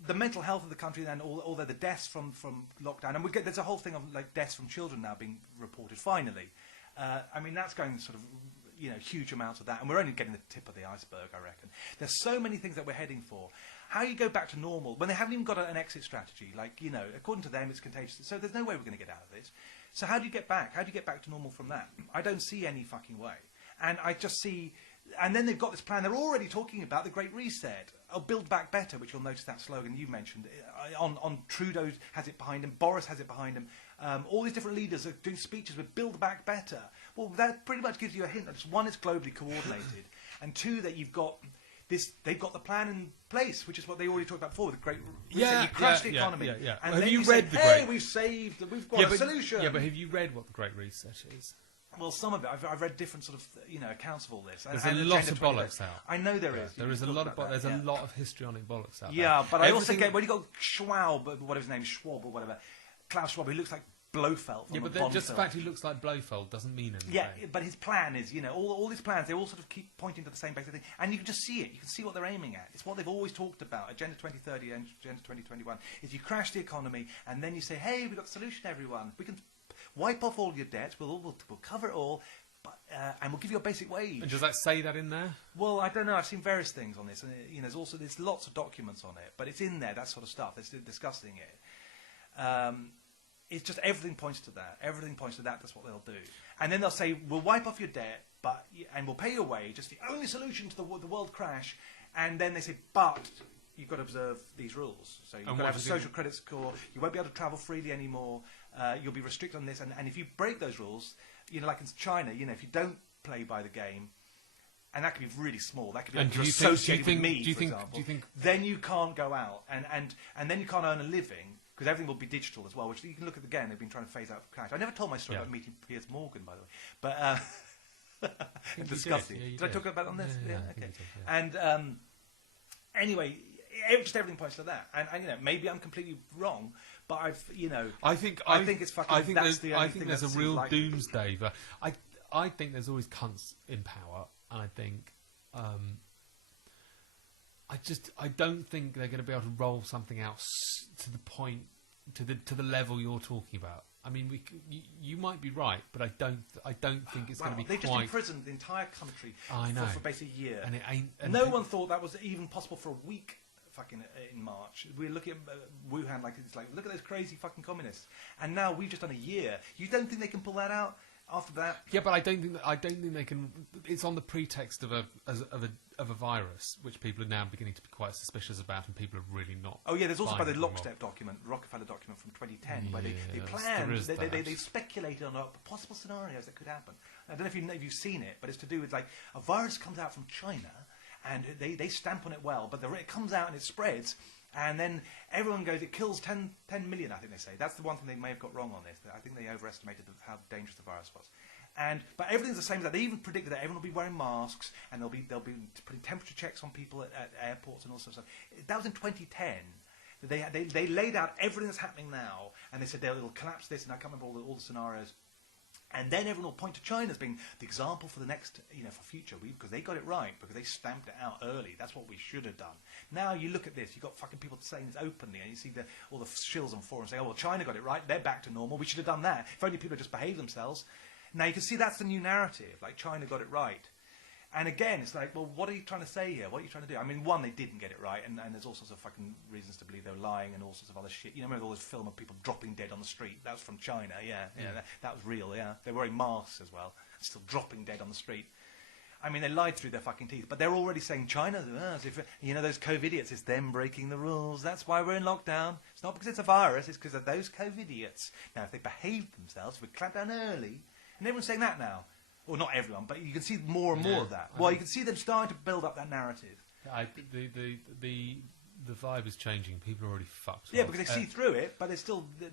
the mental health of the country, and all the deaths from lockdown, and there's a whole thing of like deaths from children now being reported. Finally, I mean that's going sort of, you know, huge amounts of that, and we're only getting the tip of the iceberg, I reckon. There's so many things that we're heading for. How you go back to normal when they haven't even got an exit strategy? Like, you know, according to them, it's contagious. So there's no way we're going to get out of this. So how do you get back? How do you get back to normal from that? I don't see any fucking way. And I just see... And then they've got this plan. They're already talking about the Great Reset. Oh, Build Back Better, which you'll notice that slogan you mentioned. On Trudeau has it behind him. Boris has it behind him. All these different leaders are doing speeches with Build Back Better. Well, that pretty much gives you a hint. That one, it's globally coordinated. And 2, that you've got... They've got the plan in place, which is what they already talked about before with the Great Reset. You crash the economy. And have then you read say, the hey, Great... we've got a solution. Yeah, but have you read what the Great Reset is? Well, some of it. I've read different sort of, you know, accounts of all this. There's a lot of bollocks out. I know there is. There is a lot of there's a lot of histrionic bollocks out there. Yeah, but I also get when you got Schwab, whatever his name is, Schwab or whatever, Klaus Schwab, he looks like Blofeld from but just the fact he looks like Blofeld doesn't mean anything. Yeah, but his plan is, you know, all these plans, they all sort of keep pointing to the same basic thing. And you can just see it. You can see what they're aiming at. It's what they've always talked about. Agenda 2030 and Agenda 2021 is you crash the economy and then you say, hey, we've got the solution, everyone. We can wipe off all your debts. We'll cover it all. And we'll give you a basic wage. And does that say that in there? Well, I don't know. I've seen various things on this, and you know, there's lots of documents on it, but it's in there. That sort of stuff. They're still discussing it. It's just everything points to that. Everything points to that. That's what they'll do. And then they'll say, we'll wipe off your debt, and we'll pay your wage. It's the only solution to the world crash. And then they say, but you've got to observe these rules. So you've got to have a social credit score. You won't be able to travel freely anymore. You'll be restricted on this. And if you break those rules, you know, like in China, you know, if you don't play by the game, and that could be really small, that could be like associated with me, for example, then you can't go out, and then you can't earn a living, because everything will be digital as well, which you can look at again, they've been trying to phase out cash. I never told my story about meeting Piers Morgan, by the way, but disgusting. Did I talk about it on this? Yeah, okay. And anyway, just everything points to that, and you know, maybe I'm completely wrong, but I think it's fucking. I think there's a real doomsday. But I think there's always cunts in power, and I think I don't think they're going to be able to roll something out to the point, to the level you're talking about. I mean, you might be right, but I don't think it's going to be they quite... just imprisoned the entire country for basically a year. And it ain't... And no one thought that was even possible for a week fucking in March. We're looking at Wuhan like it's like, look at those crazy fucking communists. And now we've just done a year. You don't think they can pull that out after that? Yeah, but I don't think they can... It's on the pretext of a virus, which people are now beginning to be quite suspicious about, and people are really not. Oh yeah, there's also by the lockstep document, the Rockefeller document from 2010, where they planned, they speculated on possible scenarios that could happen. I don't know if you've seen it, but it's to do with like a virus comes out from China, and they stamp on it well, but it comes out and it spreads, and then everyone goes, it kills 10 million, I think they say. That's the one thing they may have got wrong on this. I think they overestimated how dangerous the virus was. But everything's the same as that. They even predicted that everyone will be wearing masks, and they'll be putting temperature checks on people at airports and all sorts of stuff. That was in 2010. They laid out everything that's happening now, and they said it'll collapse this, and I can't remember all the scenarios. And then everyone will point to China as being the example for the next, for future, because they got it right, because they stamped it out early. That's what we should have done. Now you look at this, you've got fucking people saying this openly, and you see all the shills on forums saying, oh, well, China got it right, they're back to normal, we should have done that. If only people had just behaved themselves. Now you can see that's the new narrative, like China got it right. And again, it's like, well, what are you trying to say here? What are you trying to do? I mean, one, they didn't get it right, and there's all sorts of fucking reasons to believe they're lying and all sorts of other shit. You know, remember all this film of people dropping dead on the street? That was from China, yeah. That was real, yeah. They're wearing masks as well, still dropping dead on the street. I mean, they lied through their fucking teeth, but they're already saying China, as if, those COVID-idiots, it's them breaking the rules. That's why we're in lockdown. It's not because it's a virus, it's because of those COVID-idiots. Now, if they behaved themselves, if we clamped down early, and everyone's saying that now. Or not everyone, but you can see more and more of that. Well, you can see them starting to build up that narrative. The vibe is changing. People are already fucked. Yeah, because they see through it, but it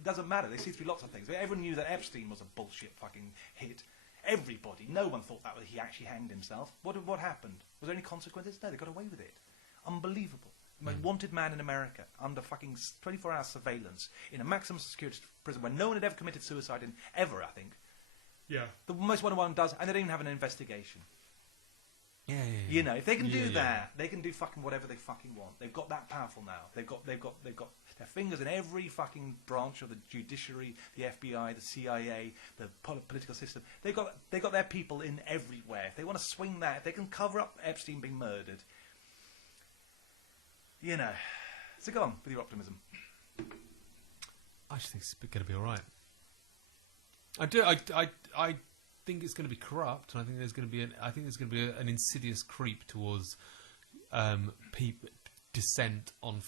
doesn't matter. They see through lots of things. Everyone knew that Epstein was a bullshit fucking hit. Everybody. No one thought that he actually hanged himself. What happened? Was there any consequences? No, they got away with it. Unbelievable. The most wanted man in America, under fucking 24-hour surveillance, in a maximum security prison where no one had ever committed suicide in, ever, I think. Yeah. The most one does, and they don't even have an investigation. Yeah. You know, if they can do that, they can do fucking whatever they fucking want. They've got that powerful now. They've got their fingers in every fucking branch of the judiciary, the FBI, the CIA, the political system. They've got their people in everywhere. If they want to swing that, if they can cover up Epstein being murdered, you know. So go on with your optimism. I just think it's going to be all right. I do. I think it's going to be corrupt, and I think there's going to be an insidious creep towards dissent on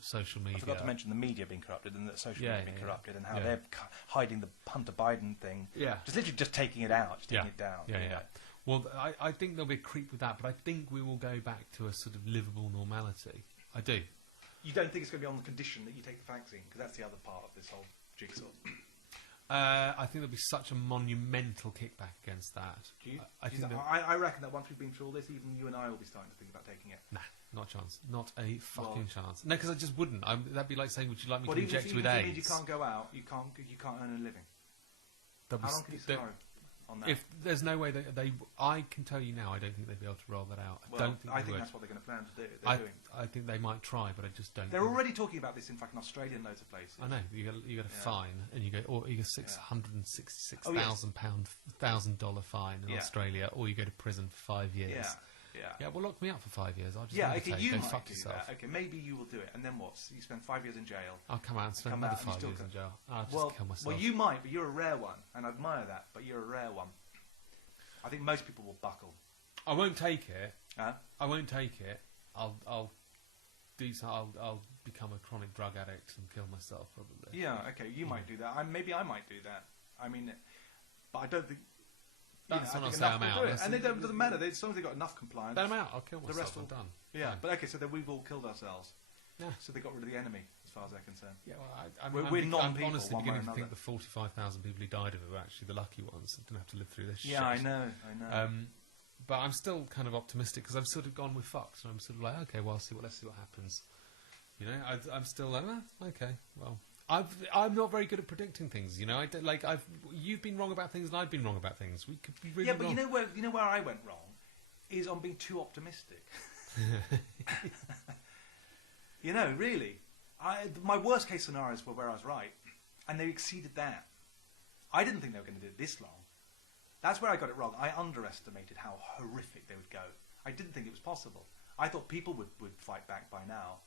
social media. I forgot to mention the media being corrupted and that social media being corrupted and how they're hiding the Hunter Biden thing. Yeah, just literally just taking it out, just taking it down. Yeah. Well, I think there'll be a creep with that, but I think we will go back to a sort of livable normality. I do. You don't think it's going to be on the condition that you take the vaccine? Because that's the other part of this whole jigsaw. I think there'll be such a monumental kickback against that. I reckon that once we've been through all this, even you and I will be starting to think about taking it. Nah, not a chance. Not a fucking chance. No, because I just wouldn't. That'd be like saying, would you like me to inject you with AIDS? Even if you can't go out, you can't earn a living. How long can you survive on that? If there's no way I can tell you now, I don't think they'd be able to roll that out. Well, I think that's what they're going to plan to do. I think they might try, but I just don't. They're already talking about this in fucking Australia and loads of places. I know you get a fine, and you get $666,000 fine in Australia, or you go to prison for 5 years. Yeah. Well, lock me up for 5 years. I'll just you might fuck do yourself. that. Okay, maybe you will do it, and then what? So you spend 5 years in jail. I'll come out and spend another 5 years in jail. I'll just kill myself. Well, you might, but you're a rare one, and I admire that. But you're a rare one. I think most people will buckle. I won't take it. Huh? I won't take it. I'll become a chronic drug addict and kill myself probably. Yeah. Okay. You might do that. Maybe I might do that. I mean, but I don't think. That's when I'll say I'm out. And it doesn't matter. As long as they've got enough compliance. Then I'm out. I'll kill myself. The rest I'm done. Yeah. Fine. But okay. So then we've all killed ourselves. Yeah. So they got rid of the enemy, as far as they're concerned. Yeah. Well, I'm honestly beginning to think the 45,000 people who died of it were actually the lucky ones that didn't have to live through this shit. Yeah, I know. But I'm still kind of optimistic because I've sort of gone with fucked, and I'm sort of like, okay, well, let's see what happens. You know, I'm still like, okay, well, I'm not very good at predicting things. You know, you've been wrong about things, and I've been wrong about things. We could be really wrong. You know where I went wrong is on being too optimistic. You know, really, my worst case scenarios were where I was right, and they exceeded that. I didn't think they were going to do it this long. That's where I got it wrong. I underestimated how horrific they would go. I didn't think it was possible. I thought people would fight back by now.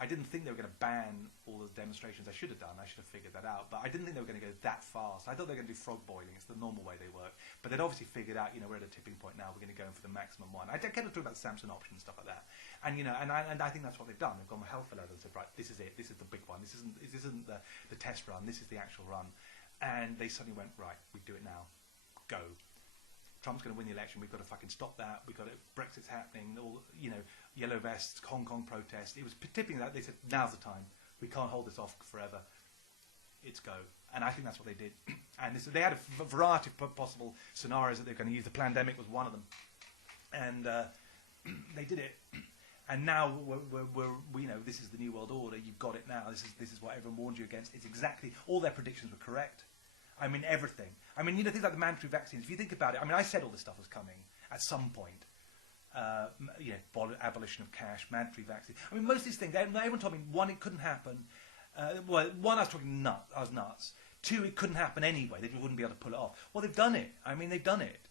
I didn't think they were going to ban all the demonstrations. I should have done. I should have figured that out. But I didn't think they were going to go that fast. I thought they were going to do frog boiling. It's the normal way they work. But they'd obviously figured out, we're at a tipping point now. We're going to go in for the maximum one. I kept talking about the Samson option and stuff like that. And, and I think that's what they've done. They've gone with hell for leather and said, right, this is it. This is the big one. This isn't the test run. This is the actual run. And they suddenly went, right, we do it now. Go. Trump's going to win the election. We've got to fucking stop that. We've got to. Brexit's happening. All yellow vests, Hong Kong protest. It was tipping that. They said, now's the time. We can't hold this off forever. It's go. And I think that's what they did. And they had a variety of possible scenarios that they're going to use. The pandemic was one of them. And they did it. And now we know this is the new world order. You've got it now. This is what everyone warned you against. It's exactly all their predictions were correct. I mean, everything. I mean, things like the mandatory vaccines. If you think about it, I mean, I said all this stuff was coming at some point. Abolition of cash, mandatory vaccines. I mean, most of these things, everyone told me, one, it couldn't happen. One, I was talking nuts. I was nuts. Two, it couldn't happen anyway. They wouldn't be able to pull it off. Well, they've done it. I mean, they've done it.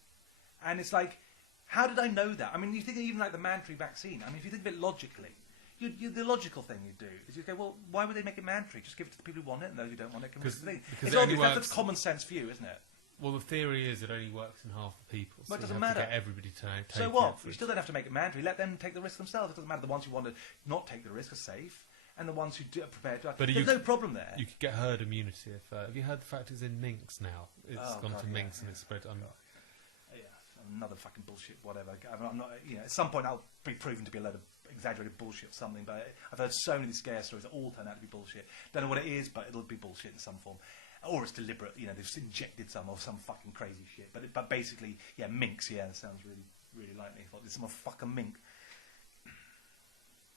And it's like, how did I know that? I mean, you think even like the mandatory vaccine. I mean, if you think of it logically, the logical thing you do is you go, well, why would they make it mandatory? Just give it to the people who want it, and those who don't want it can risk the thing. It's obvious. That's a common sense view, isn't it? Well, the theory is it only works in half the people. So it doesn't matter. To get everybody to take so what? You still don't have to make it mandatory. Let them take the risk themselves. It doesn't matter. The ones who want to not take the risk are safe. and the ones who are prepared to. But There's no problem there. You could get herd immunity if. Have you heard the fact it's in minks now? It's gone to minks and it's spread. Yeah, another fucking bullshit. Whatever. I'm not. At some point I'll be proven to be a load of exaggerated bullshit or something. But I've heard so many scare stories that all turn out to be bullshit. Don't know what it is, but it'll be bullshit in some form. Or it's deliberate, they've injected some fucking crazy shit. But basically, minks, that sounds really, really likely. I thought, did someone fuck a mink?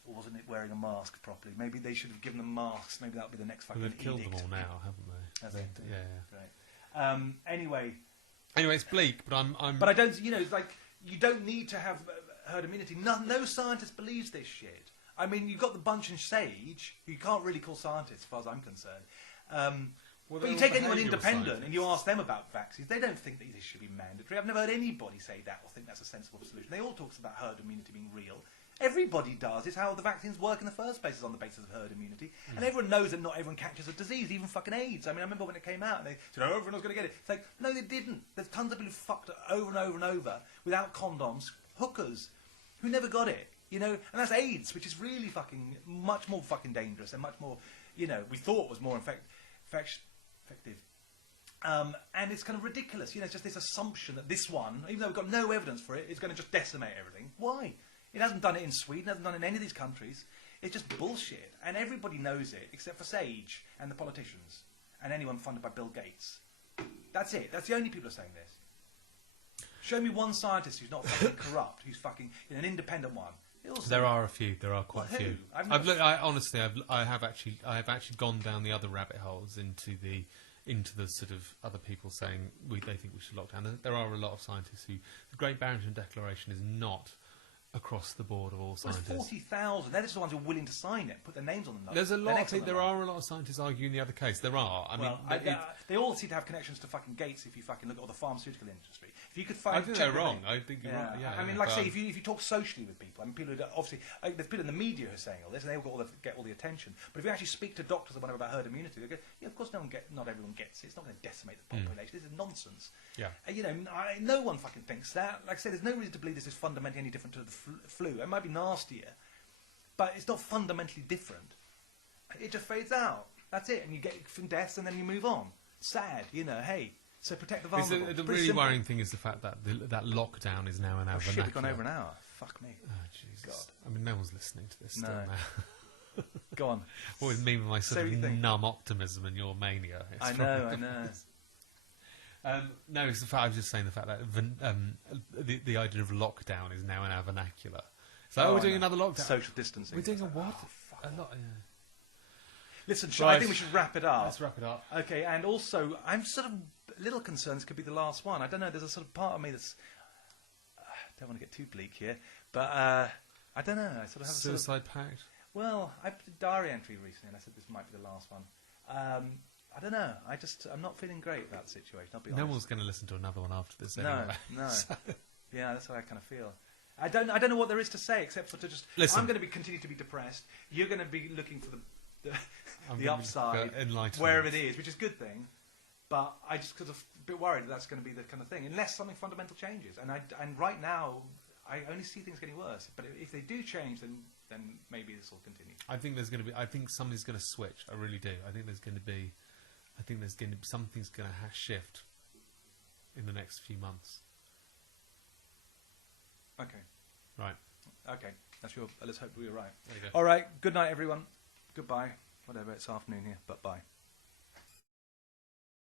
Or wasn't it wearing a mask properly? Maybe they should have given them masks. Maybe that'll be the next fucking They've killed them edict. all now, haven't they? That's it. Yeah. Great. Anyway, it's bleak, but I'm. But I don't, you don't need to have herd immunity. No scientist believes this shit. I mean, you've got the bunch and sage, who you can't really call scientists, as far as I'm concerned. But you take anyone independent and you ask them about vaccines, they don't think that this should be mandatory. I've never heard anybody say that or think that's a sensible solution. They all talk about herd immunity being real. Everybody does. It's how the vaccines work in the first place, is on the basis of herd immunity. And everyone knows that not everyone catches a disease, even fucking AIDS. I mean, I remember when it came out and they said, everyone was going to get it. It's like, no, they didn't. There's tons of people who fucked it over and over and over without condoms, hookers, who never got it. And that's AIDS, which is really fucking, much more fucking dangerous and much more, we thought was more effective. And it's kind of ridiculous. It's just this assumption that this one, even though we've got no evidence for it, is going to just decimate everything. Why? It hasn't done it in Sweden, it hasn't done it in any of these countries. It's just bullshit. And everybody knows it, except for Sage and the politicians and anyone funded by Bill Gates. That's it. That's the only people who are saying this. Show me one scientist who's not fucking corrupt, who's fucking an independent one. There are a few. There are quite a few. Honestly, I have actually gone down the other rabbit holes into the sort of other people saying they think we should lock down. There are a lot of scientists who the Great Barrington Declaration is not across the board of all scientists. There's 40,000. They're just the ones who are willing to sign it, put their names on the There are a lot of scientists arguing the other case. There are. They all seem to have connections to fucking Gates. If you fucking look at the pharmaceutical industry, if you could find, I think they're wrong. I think you're wrong. Yeah, I mean, like I say, if you talk socially with people, I mean, people who obviously there's people in the media who are saying all this, and they all get all the attention. But if you actually speak to doctors or whatever about herd immunity, they go, yeah, of course, not everyone gets it. It's not going to decimate the population. This is nonsense. Yeah. No one fucking thinks that. Like I say, there's no reason to believe this is fundamentally any different to the flu. It might be nastier, but it's not fundamentally different. It just fades out. That's it, and you get some deaths, and then you move on. Sad, hey. So protect the vulnerable. The really worrying thing is the fact that that lockdown is now an hour. Shit, we've gone over an hour. Fuck me. Oh, Jesus. God. I mean, no one's listening to this still now. Go on. Always me with my sort of numb optimism and your mania. I know. No, it's the fact. I was just saying the fact that the idea of lockdown is now in our vernacular. So we're doing another lockdown. Social distancing. We're doing a what? Listen, I think we should wrap it up. Let's wrap it up. Okay, and also, I'm sort of a little concerned this could be the last one. I don't know, there's a sort of part of me that's... don't want to get too bleak here, but I don't know. I sort of have Suicide pact? Well, I put a diary entry recently, and I said this might be the last one. I don't know. I'm not feeling great about the situation, I'll be honest. No one's going to listen to another one after this anyway. No. Yeah, that's how I kind of feel. I don't know what there is to say, except for to just... Listen. I'm going to continue to be depressed. You're going to be looking for the upside, enlightenment, wherever it is, which is a good thing. But I just because of a bit worried that's going to be the kind of thing, unless something fundamental changes. And right now, I only see things getting worse. But if they do change, then maybe this will continue. I think something's going to switch. I really do. I think something's going to shift in the next few months. Okay. Right. Okay. Let's hope we were right. There you go. All right. Good night, everyone. Goodbye. Whatever. It's afternoon here, but bye.